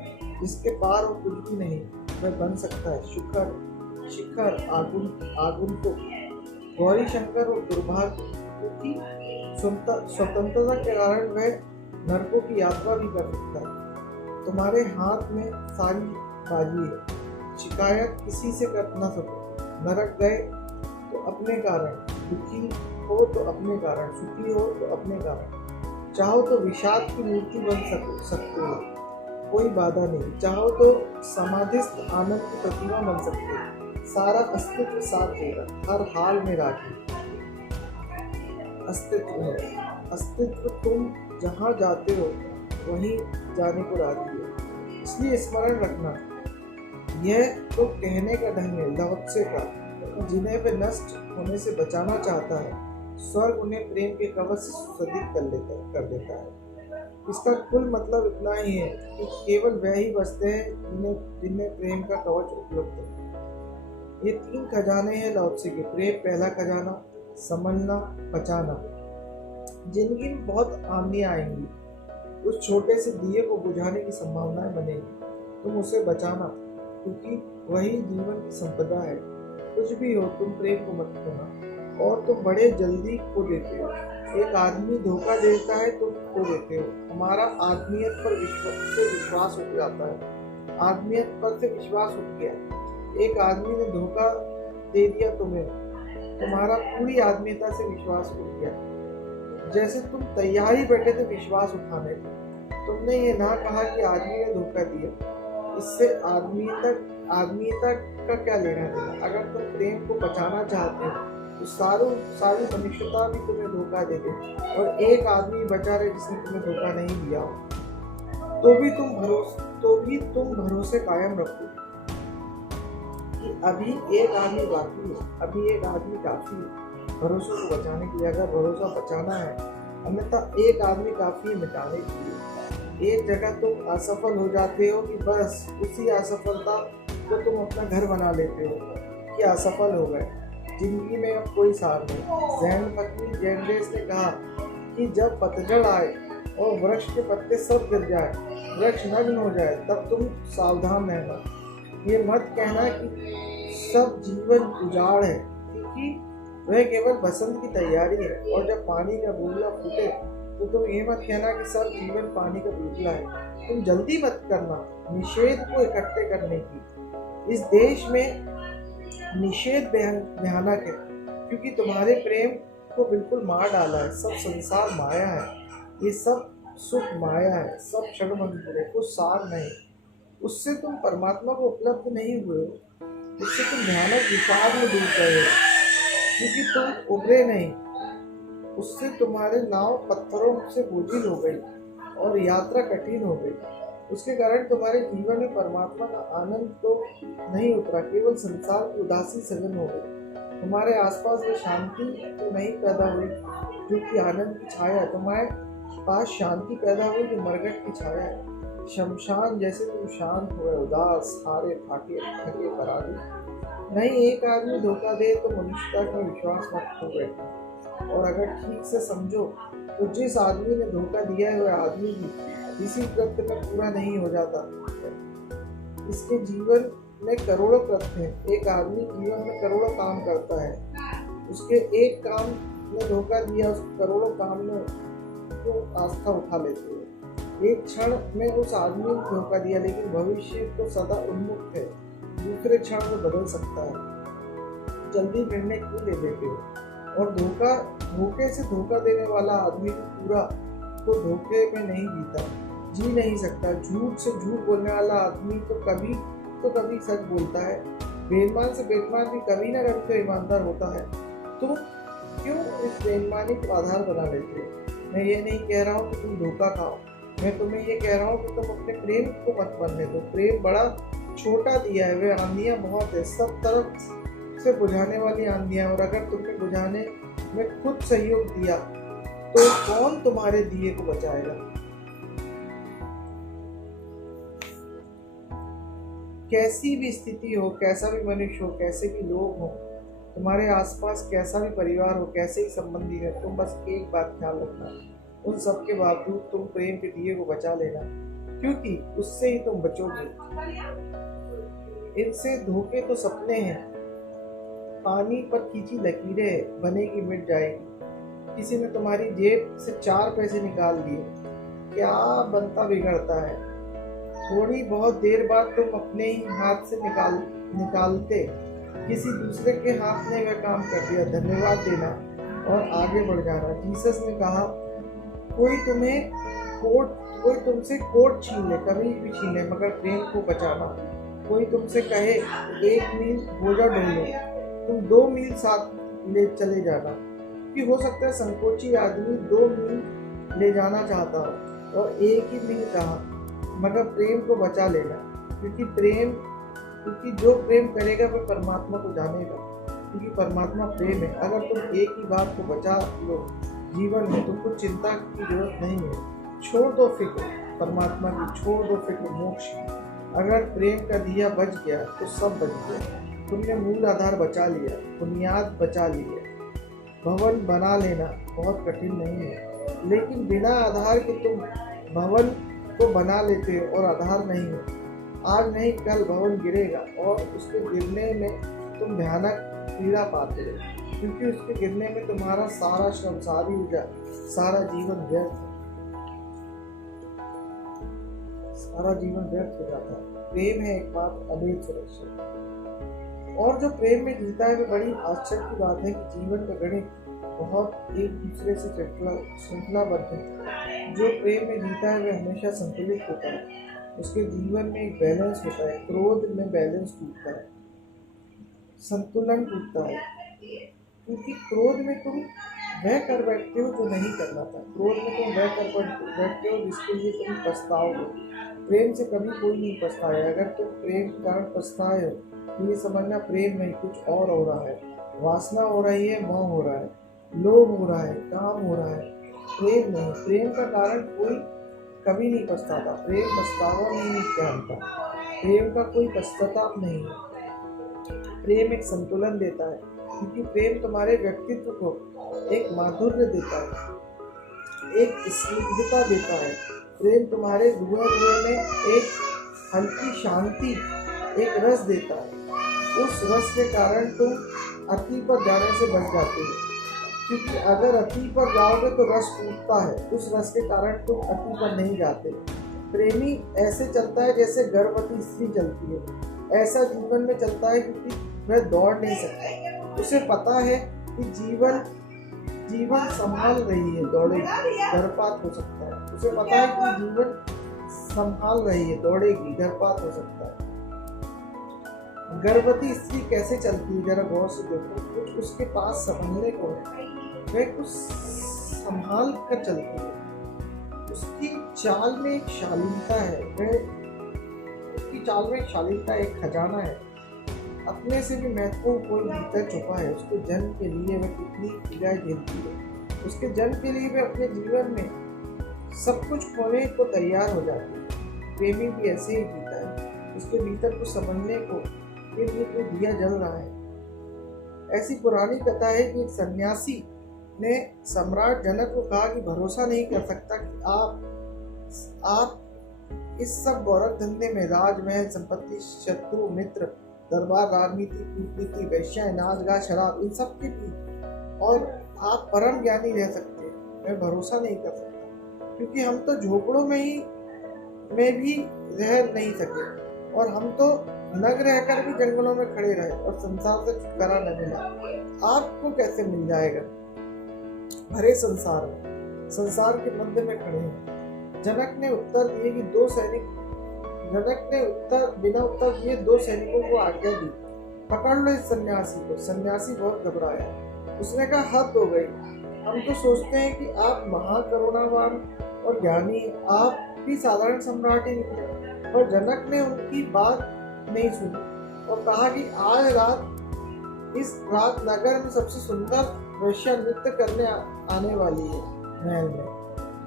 जिसके पार और कुछ भी नहीं, वह बन सकता है शिखर आगुंतुक, गौरी शंकर और दुर्भाग्य, क्योंकि स्वतंत्रता के कारण वह नरकों की यात्रा भी कर सकता है। तुम्हारे हाथ में सारी बाजी है, शिकायत किसी से कर न सको। नरक गए तो अपने कारण, दुखी हो तो अपने कारण, सुखी हो तो अपने कारण। चाहो तो विषाद की मूर्ति बन सकते हो, कोई बाधा नहीं। चाहो तो समाधिस्थ आनंद की प्रतिमा बन सकते हो, सारा अस्तित्व साथ देगा, हर हाल में राजी। अस्तित्व है, अस्तित्व तुम जहाँ जाते हो वहीं जाने को राजी है। इसलिए स्मरण रखना, यह तो कहने का ढंग है लवत्से का, जिन्हें वे नष्ट होने से बचाना चाहता है, स्वर्ग उन्हें प्रेम के कवच से सुसज्जित कर देता है। इसका कुल मतलब इतना ही है कि केवल वह ही बचते हैं जिन्हें प्रेम का कवच उपलब्ध है। ये 3 खजाने हैं लाओत्से के। प्रेम पहला खजाना, समझना, बचाना। जिंदगी में बहुत आंधियां आएंगी, उस छोटे से दिए को बुझाने की संभावनाएं बनेगी, तुम उसे बचाना, क्योंकि वही जीवन की संपदा है। कुछ भी हो, तुम प्रेम को मत खोना, और तुम बड़े जल्दी खो देते हो। एक आदमी धोखा देता है, तुम खो देते हो। हमारा आदमियत पर विश्वास उठ जाता है, आदमियत पर से विश्वास उठ गया। एक आदमी ने धोखा दे दिया तुम्हें, तुम्हारा पूरी आदमियता से विश्वास उठ गया। जैसे तुम तैयार ही बैठे थे विश्वास उठाने को, तुमने ये ना कहा कि आदमी ने धोखा दिया। इससे आदमीयता का क्या लेना देना। अगर तुम प्रेम को बचाना चाहते हो तो सारी मनुष्यता भी तुम्हें धोखा दे दे, और एक आदमी बचा रहे जिसने तुम्हें धोखा नहीं दिया हो, तो भी तुम भरोसे कायम रखो कि अभी एक आदमी बाकी है, अभी एक आदमी काफी है भरोसों को बचाने के लिए। अगर भरोसा बचाना है, अन्यथा एक आदमी काफी है मिटाने के लिए। एक जगह तुम असफल हो जाते हो कि बस उसी असफलता को तुम अपना घर बना लेते हो कि असफल हो गए, जिंदगी में अब कोई सार नहीं। जैन फकीर जैनदेस ने कहा कि जब पतझड़ आए और वृक्ष के पत्ते सब गिर जाए, वृक्ष नग्न हो जाए, तब तुम सावधान रहना। ये मत कहना कि सब जीवन उजाड़ है, क्योंकि वह केवल बसंत की तैयारी है। और जब पानी का बूंदा फूटे तो तुम ये मत कहना कि सब जीवन पानी का बुलबुला है। तुम जल्दी मत करना निषेध को इकट्ठे करने की, इस देश में निषेध भयानक है, क्योंकि तुम्हारे प्रेम को बिल्कुल मार डाला है। सब संसार माया है, ये सब सुख माया है, सब क्षण मंजूर है, कुछ सार नहीं। उससे तुम परमात्मा को उपलब्ध नहीं हुए हो, उससे तुम भयानक विषाद में डूब गए हो, क्योंकि तुम उभरे नहीं। उससे तुम्हारे नाव पत्थरों से बोझिल हो गई और यात्रा कठिन हो गई। उसके कारण तुम्हारे जीवन में परमात्मा का आनंद तो नहीं उतरा, केवल संसार की उदासी सघन हो गई। तुम्हारे आसपास वो शांति तो नहीं पैदा हुई जो कि आनंद की छाया है, तुम्हारे पास शांति पैदा हुई जो मरघट की छाया है। शमशान जैसे तुम शांत हुए, उदास, हारे, थके पराधीन। नहीं, एक आदमी धोखा दे तो मनुष्यता का विश्वास मत खो बैठे। और अगर ठीक से समझो तो जिस आदमी ने धोखा दिया है वह आदमी भी इसी कृत्य में पूरा नहीं हो जाता। इसके जीवन में करोड़ों कृत्य हैं। एक आदमी जीवन में करोड़ों काम करता है, उसके एक काम में धोखा दिया, उस करोड़ों काम में तो आस्था उठा लेते हैं। एक क्षण में उस आदमी ने धोखा दिया, लेकिन भविष्य तो सदा उन्मुक्त है, दूसरे क्षण में बदल सकता है। जल्दी निर्णय क्यों ले लेते हो? और धोखे से धोखा देने वाला आदमी पूरा तो धोखे में नहीं जी नहीं सकता। झूठ से झूठ बोलने वाला आदमी तो कभी सच बोलता है। बेईमान से बेईमान भी कभी ना कभी तो ईमानदार होता है। तुम क्यों इस बेईमानी को आधार बना लेते हो? मैं ये नहीं कह रहा हूँ कि तुम धोखा खाओ, मैं तुम्हें ये कह रहा हूँ कि तुम अपने प्रेम को मत बनने दो। प्रेम बड़ा छोटा दिया है, वे आंधियां बहुत है, सब तरफ से बुझाने वाली आंधियां। और अगर तुमने बुझाने में खुद सहयोग दिया तो कौन तुम्हारे दिए को बचाएगा? कैसी भी स्थिति हो, कैसा भी मनुष्य हो, कैसे भी लोग हो, तुम्हारे आसपास कैसा भी परिवार हो, कैसे ही संबंधी है, तुम बस एक बात ख्याल रखना, उन सब के बावजूद तुम प्रेम के दिए को बचा लेना, क्योंकि उससे ही तुम बचोगे। इनसे धोखे तो सपने हैं, पानी पर खींची लकीरें बनेगी मिट जाएगी। किसी ने तुम्हारी जेब से 4 पैसे निकाल दिए, क्या बनता बिगड़ता है। थोड़ी बहुत देर बाद तुम अपने ही हाथ से निकालते किसी दूसरे के हाथ ने वह काम कर दिया। धन्यवाद देना और आगे बढ़ जाना। जीसस ने कहा, कोई तुमसे कोट छीन ले, कभी भी छीन ले, मगर प्रेम को बचाना। कोई तुमसे कहे 1 मील बोझा ढोलो, तुम 2 मील साथ ले चले जाना। कि हो सकता है संकोची आदमी 2 मील ले जाना चाहता हो और 1 ही मील कहा, मगर प्रेम को बचा लेना, क्योंकि जो प्रेम करेगा वह परमात्मा को जानेगा, क्योंकि परमात्मा प्रेम है। अगर तुम एक ही बात को बचा लो जीवन में, तुमको चिंता की जरूरत नहीं है। छोड़ दो फिक्र परमात्मा की, छोड़ दो फिक्र मोक्ष की। अगर प्रेम का दिया बच गया तो सब बच गया। तुमने मूल आधार बचा लिया, बुनियाद बचा ली है। भवन बना लेना बहुत कठिन नहीं है, लेकिन बिना आधार के तुम भवन को बना लेते हो और आधार नहीं हो। आज नहीं कल भवन गिरेगा और उसके गिरने में तुम भयानक पीड़ा पाते हो, क्योंकि उसके गिरने में तुम्हारा सारा श्रम, सारी ऊर्जा, सारा जीवन व्यर्थ हो जाता है। प्रेम है एकमात्र अभेद सुरक्षा। और जो प्रेम में जीता है, वो बड़ी आश्चर्य की बात है कि जीवन का गणित बहुत एक दूसरे से श्रृंखलाबद्ध है। जो प्रेम में जीता है वह हमेशा संतुलित होता है, उसके जीवन में एक बैलेंस होता है। क्रोध में बैलेंस टूटता है, संतुलन टूटता है, क्योंकि क्रोध में तुम वह कर बैठते हो जो नहीं करना था। क्रोध में तुम वह कर बैठते हो जिसके लिए तुम पछताओगे। प्रेम से कभी कोई नहीं पछताया। अगर तुम प्रेम के कारण पछताए हो तो ये समझना प्रेम नहीं, कुछ और हो रहा है। वासना हो रही है, मोह हो रहा है, लोभ हो रहा है, काम हो रहा है, प्रेम नहीं। प्रेम का कारण कोई कभी नहीं पछताता। प्रेम पछतावा नहीं जानता, प्रेम का कोई पश्चाताप नहीं है। प्रेम एक संतुलन देता है, क्योंकि प्रेम तुम्हारे व्यक्तित्व को एक माधुर्य देता है, एक स्निग्धता देता है। प्रेम तुम्हारे रुए में एक हल्की शांति, एक रस देता है। उस रस के कारण तुम अति पर जाने से बच जाते हो, क्योंकि अगर अति पर जाओगे तो रस टूटता है। उस रस के कारण तुम अति पर नहीं जाते। प्रेमी ऐसे चलता है जैसे गर्भवती स्त्री चलती है, ऐसा जीवन में चलता है क्योंकि वह दौड़ नहीं सकता। उसे पता है कि जीवन संभाल रही है, दौड़ेगी, गर्भपात हो सकता है। उसे पता है कि जीवन संभाल रही है, दौड़ेगी, गर्भपात हो सकता है। गर्भवती स्त्री कैसे चलती है, जरा गौर से देखो। कुछ उसके पास संभलने को है, वह कुछ संभाल कर चलती है। उसकी चाल में एक शालीनता है, एक खजाना है। अपने से भी महत्वपूर्ण कोई भीतर छुपा है। उसके जन्म के लिए वह कितनी पीड़ाएं झेलती है। उसके जन्म के लिए वह अपने जीवन में सब कुछ खोने को तैयार हो जाती है। प्रेमी भी ऐसे ही जीता है। उसके भीतर कुछ समझने को के लिए कोई दिया जल रहा है। ऐसी पुरानी कथा है कि एक सन्यासी ने सम्राट जनक को कहा कि भरोसा नहीं कर सकता कि आप इस सब गौरव धंधे में, राजमहल, संपत्ति, शत्रु, मित्र, दरबार, राजनीति, कूटनीति, वेश्या, नाच गान, शराब, इन सब के बीच और आप परम ज्ञानी रह सकते हैं। मैं भरोसा नहीं कर सकता क्योंकि हम तो झोपड़ों में भी रह नहीं सके और हम तो नग रहकर भी जंगलों में खड़े रहे और संसार से छुटकारा न मिला। आपको कैसे मिल जाएगा? भरे संसार के मध्य में खड़े हैं। जनक ने बिना उत्तर दिए दो सैनिकों को आज्ञा दी, पकड़ लो इस सन्यासी को। सन्यासी बहुत घबराया। उसने कहा, हद हो गई। हम तो सोचते हैं कि आप महाकरुणावान और ज्ञानी, आप भी साधारण सम्राट ही निकले। और जनक ने उनकी बात नहीं सुनी और कहा कि इस रात नगर में सबसे सुंदर वेश्या नृत्य करने आने वाली है महल में,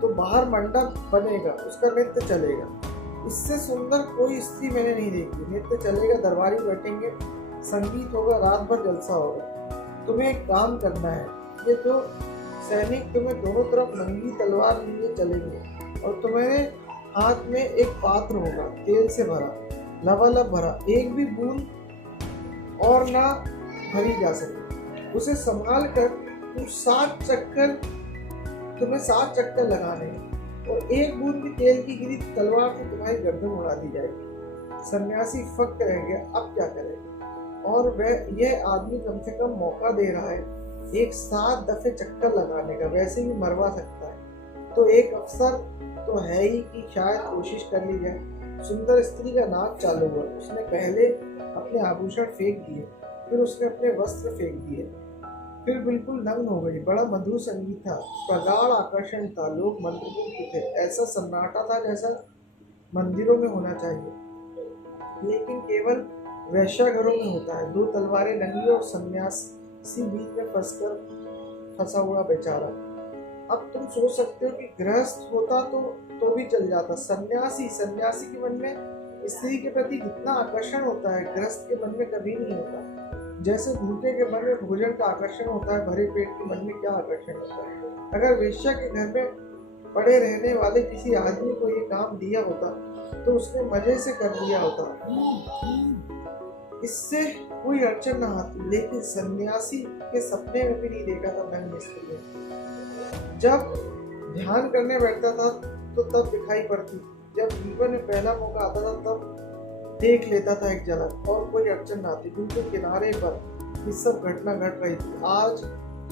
तो बाहर मंडप बनेगा, उसका नृत्य चलेगा। इससे सुंदर कोई स्त्री मैंने नहीं देखी। नृत्य चलेगा, दरबारी बैठेंगे, संगीत होगा, रात भर जलसा होगा। तुम्हें एक काम करना है, ये तो सैनिक तुम्हें दोनों तरफ नंगी तलवार लिए चलेंगे और तुम्हारे हाथ में एक पात्र होगा, तेल से भरा, लबालब भरा, एक भी बूंद और ना भरी जा सके। उसे संभाल कर तुम्हें 7 चक्कर लगाने हैं और एक बूंद भी तेल की गिरी तलवार से तुम्हारी गर्दन उड़ा दी जाएगी। सन्यासी फक्त रह गया, अब क्या करेगा? और यह आदमी कम से कम मौका दे रहा है एक 7 दफे चक्कर लगाने का, वैसे भी मरवा सकता है, तो एक अवसर तो है ही कि शायद कोशिश कर ली जाए। सुंदर स्त्री का नाच चालू हुआ। उसने पहले अपने आभूषण फेंक दिए, फिर उसने अपने वस्त्र फेंक दिए, फिर बिल्कुल नग्न हो गई। बड़ा मधुर संगीत था, प्रगाढ़ आकर्षण था, लोग मंत्रमुग्ध थे। ऐसा सन्नाटा था जैसा मंदिरों में होना चाहिए, लेकिन केवल वैश्याघरों में होता है। 2 तलवारें नंगी और सन्यासी बीच में फंसा हुआ बेचारा। अब तुम सोच सकते हो कि गृहस्थ होता तो भी चल जाता। सन्यासी के मन में स्त्री के प्रति जितना आकर्षण होता है, गृहस्थ के मन में कभी नहीं होता। जैसे भूखे के मन में भोजन का आकर्षण होता है, भरे पेट के मन में क्या आकर्षण होता है। अगर वेश्या के घर में पड़े रहने वाले किसी आदमी को ये काम दिया होता तो उसने मजे से कर लिया होता, इससे कोई अड़चन न आती। लेकिन सन्यासी के सपने में भी नहीं देखा था नग्न स्त्री। जब ध्यान करने बैठता था तो तब दिखाई पड़ती, जब जीवन में पहला मौका आता था तब देख लेता था एक झलक, और कोई अड़चन न आती। बिल्कुल किनारे पर ये सब घटना घट रही थी। आज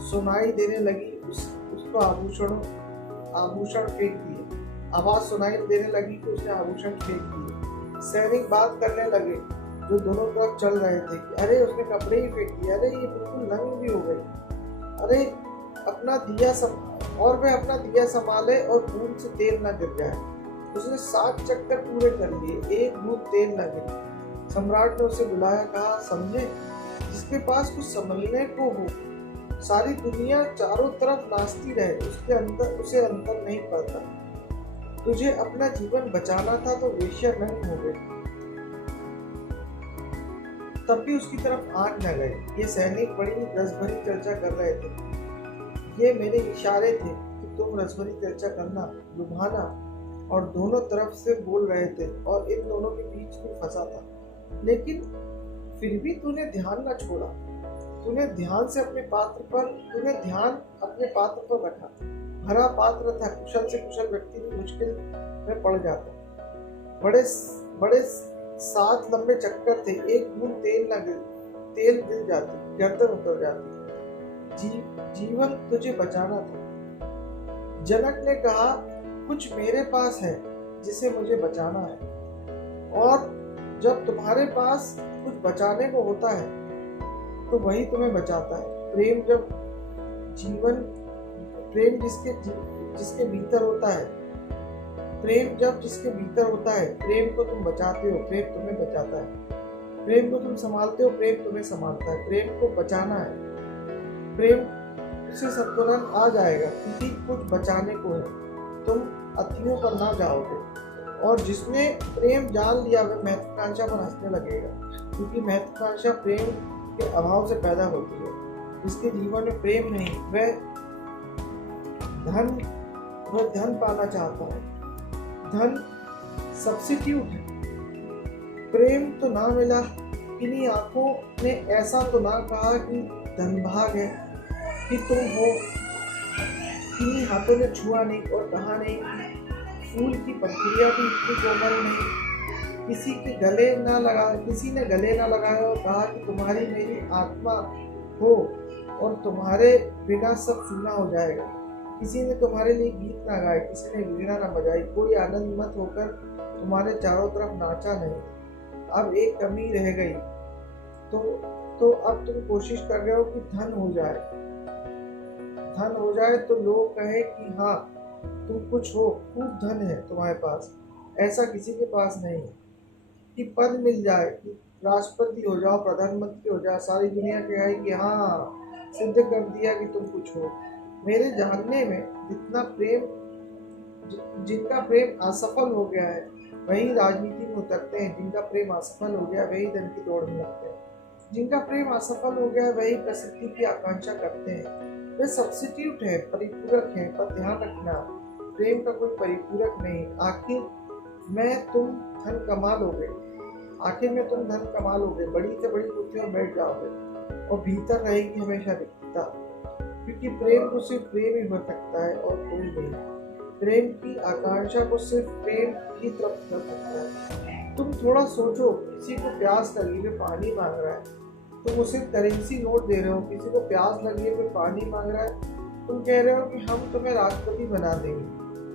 सुनाई देने लगी, उसको आभूषण फेंक दिए। आवाज सुनाई देने लगी कि उसने आभूषण फेंक दिए। सैनिक बात करने लगे जो दोनों तरफ चल रहे थे कि अरे उसने कपड़े ही फेंक दिए, अरे ये बिल्कुल नंग भी हो गई, अरे अपना दिया संभाले और बूंद से तेल न गिर जाए। उसने 7 चक्कर पूरे कर लिए, एक बूंद तेल न गिरी। सम्राट ने उसे बुलाया, कहा, समझे, जिसके पास कुछ समझने को हो, सारी दुनिया चारों तरफ नाचती रहे, उसे अंतर नहीं पड़ता। तुझे अपना जीवन बचाना था तो वेश्या नग्न हो गई, तब भी उसकी तरफ आंख न गए। ये सैनिक बड़ी रसभरी चर्चा कर रहे थे। ये मेरे इशारे थे कि तुम रसभरी चर्चा करना, लुभाना, और दोनों तरफ से बोल रहे थे और इन दोनों के बीच में फंसा था। लेकिन फिर भी तूने ध्यान न छोड़ा। तूने ध्यान अपने पात्र पर रखा। भरा पात्र था, कुशल से कुशल व्यक्ति भी मुश्किल में पड़ जाता। बड़े 7 लंबे चक्कर थे, एक बूंद तेल गिर जाती, गर्दन उतर जाती। जीवन तुझे बचाना था। जनक ने कहा, कुछ मेरे पास है जिसे मुझे बचाना है, और जब तुम्हारे पास कुछ बचाने को होता है तो वही तुम्हें बचाता है। प्रेम जिसके भीतर होता है, प्रेम जब जिसके भीतर होता है, प्रेम को तुम बचाते हो, प्रेम तुम्हें बचाता है। प्रेम को तुम संभालते हो, प्रेम तुम्हें संभालता है। प्रेम को बचाना है, प्रेम से संतुलन आ जाएगा, क्योंकि कुछ बचाने को है। तुम अतियों पर ना जाओगे। और जिसने प्रेम जान लिया वह महत्वाकांक्षा पर हंसने लगेगा, क्योंकि महत्वाकांक्षा प्रेम के अभाव से पैदा होती है। जिसके जीवन में प्रेम नहीं, वह धन पाना चाहता है। धन सब्स्टिट्यूट है। प्रेम तो ना मिला, किन्हीं आंखों ने ऐसा तो ना कहा कि धनभाग है कि तुम हो। किन्हीं हाथों ने छुआ नहीं और कहा नहीं कि फूल की प्रक्रिया भी इतनी कोमल नहीं। किसी ने गले ना लगाया और कहा कि तुम्हारी मेरी आत्मा हो और तुम्हारे बिना सब सूना हो जाएगा। किसी ने तुम्हारे लिए गीत ना गाए, किसी ने वीणा ना बजाई, कोई आनंद मत होकर तुम्हारे चारों तरफ नाचा नहीं। अब एक कमी रह गई, तो अब तुम कोशिश कर रहे हो कि धन हो जाए तो लोग कहे कि हाँ तुम कुछ हो, खूब धन है तुम्हारे पास। ऐसा किसी के पास नहीं कि पद मिल जाए, कि राष्ट्रपति हो जाओ, प्रधानमंत्री हो जाओ, सारी दुनिया कहे कि हाँ सिद्ध कर दिया कि तुम कुछ हो। मेरे जानने में जिनका प्रेम असफल हो गया है वही राजनीति में उतरते हैं। जिनका प्रेम असफल हो गया वही धन की दौड़ में लगते हैं। जिनका प्रेम असफल हो गया वही प्रसिद्धि की आकांक्षा करते हैं। वे सब्स्टिट्यूट है, परिपूरक है। पर ध्यान रखना, प्रेम का कोई परिपूरक नहीं। आखिर में तुम धन कमा लोगे, बड़ी से बड़ी कुर्सियों में बैठ जाओगे और भीतर रहेगी हमेशा रिक्तता, क्योंकि प्रेम को सिर्फ प्रेम ही भर सकता है और कोई नहीं। प्रेम की आकांक्षा को सिर्फ प्रेम की तरफ कर सकता है। तुम थोड़ा सोचो, किसी को प्यास लगी है, पानी मांग रहा है, तुम उसे करेंसी नोट दे रहे हो। किसी को प्यास लगी है, पानी मांग रहा है, तुम कह रहे हो कि हम तुम्हें राष्ट्रपति बना देंगे।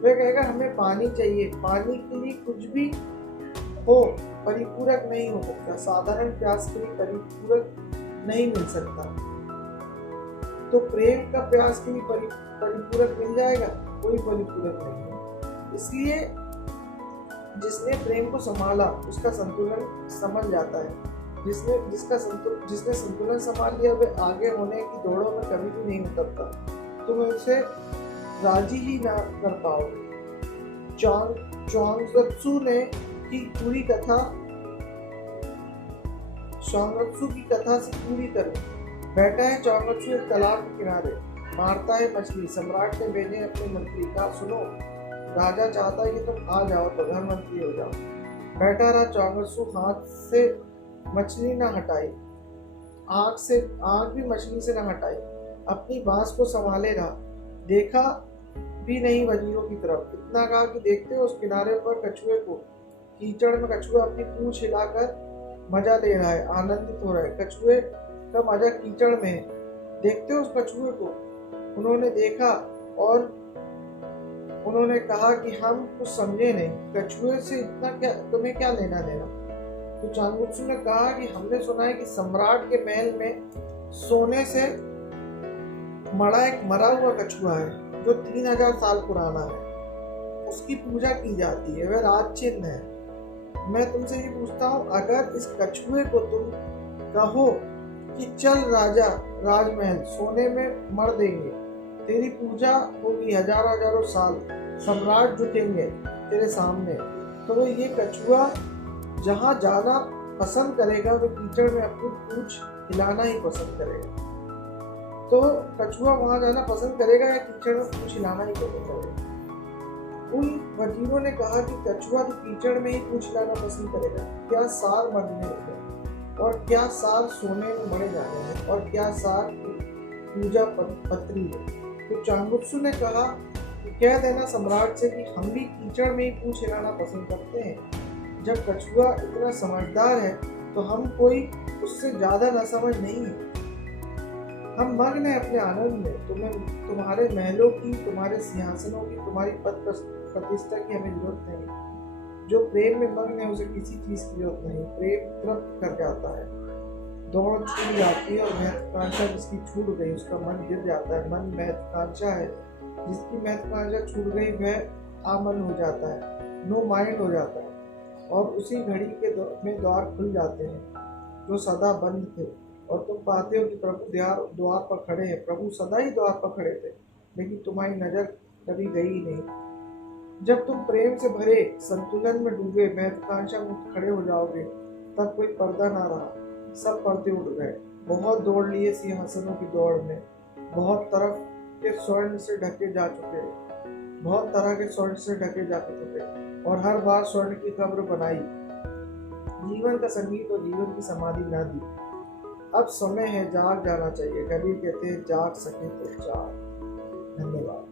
वह कहेगा हमें पानी चाहिए। पानी के लिए कुछ भी हो परिपूरक नहीं हो सकता। साधारण प्यास के लिए परिपूरक नहीं मिल सकता। तो प्रेम का प्यास के लिए परिपूरक मिल जाएगा? कोई परिपूरक नहीं है। इसलिए जिसने प्रेम को संभाला उसका संतुलन समझ जाता है। जिसने संतुलन संभाल लिया वह आगे होने की दौड़ों में कभी भी नहीं उतरता। तुम उसे राजी ही ना कर पाओगे। च्वांगत्सु की कथा से पूरी करो। बैठा है च्वांगत्सु एक तालाब के किनारे, मारता है मछली। सम्राट ने भेजे अपने मंत्री का, सुनो राजा चाहता है कि तुम आ जाओ, प्रधानमंत्री हो जाओ। बैठा रहा च्वांगत्सु, हाथ से मछली न हटाई, आँख भी मछली से न हटाई, अपनी बांस को संभाले रहा। देखा भी नहीं वजीरों की तरफ। इतना कहा कि देखते हो उस किनारे पर कछुए को। कीचड़ में कछुआ अपनी पूंछ हिलाकर मजा ले रहा है, आनंदित हो रहा है। कछुए का मजा कीचड़ में है। देखते हो उस कछुए को। उन्होंने देखा और उन्होंने कहा कि हम कुछ समझे नहीं, कछुए से इतना क्या, तुम्हें क्या लेना देना। तो च्वांगत्सु ने कहा कि हमने सुना है कि सम्राट के महल में सोने से मड़ा एक मरा हुआ कछुआ है जो 3000 साल पुराना है। उसकी पूजा की जाती है, वह राज चिन्ह है। मैं तुमसे ये पूछता हूँ, अगर इस कछुए को तुम कहो कि चल राजा राजमहल सोने में मर देंगे, तेरी पूजा होगी हजारों साल, सम्राट झुकेंगे तेरे सामने, तो ये कछुआ जहाँ जाना पसंद करेगा वो कीचड़ में अपनी पूंछ हिलाना ही पसंद करेगा। तो कछुआ वहां जाना पसंद करेगा या कीचड़ में पूंछ हिलाना ही पसंद करेगा? उन वजीरों ने कहा कि कछुआ तो कीचड़ में ही पूंछ हिलाना पसंद करेगा। क्या सार मरने में और क्या सार सोने में मरे जाने में और क्या सार पूजा पत्री में। तो च्वांगत्सु ने कहा कि कह देना सम्राट से कि हम भी कीचड़ में ही पूंछ हिलाना पसंद करते हैं। जब कछुआ इतना समझदार है तो हम कोई उससे ज्यादा नासमझ नहीं है। हम मग्न हैं अपने आनंद में। तुम्हारे महलों की, तुम्हारे सिंहासनों की, तुम्हारी पद प्रतिष्ठा की हमें जरूरत नहीं। जो प्रेम में मग्न है उसे किसी चीज की जरूरत नहीं। प्रेम तृप्त कर जाता है, दौड़ छूट जाती है, और महत्वाकांक्षा जिसकी छूट गई उसका मन गिर जाता है। मन महत्वाकांक्षा है, जिसकी महत्वाकांक्षा छूट गई वह आमन हो जाता है, नो माइंड हो जाता है, और उसी घड़ी में द्वार खुल जाते हैं जो सदा बंद थे। और तुम पाते हो कि प्रभु द्वार पर खड़े हैं। प्रभु सदा ही द्वार पर खड़े थे, लेकिन तुम्हारी नजर कभी गई नहीं। जब तुम प्रेम से भरे संतुलन में डूबे महत्वाकांक्षा मुक्त खड़े हो जाओगे, तब कोई पर्दा ना रहा, सब पर्दे उठ गए। बहुत दौड़ लिए सिंहासनों की दौड़ में, बहुत तरफ के स्वर्ण से ढके जा चुके, बहुत तरह के स्वर्ण से ढके जा चुके, और हर बार स्वर्ण की कब्र बनाई, जीवन का संगीत और जीवन की समाधि ना दी। अब समय है, जाग जाना चाहिए। कबीर कहते हैं, जाग सके तो जाग। धन्यवाद।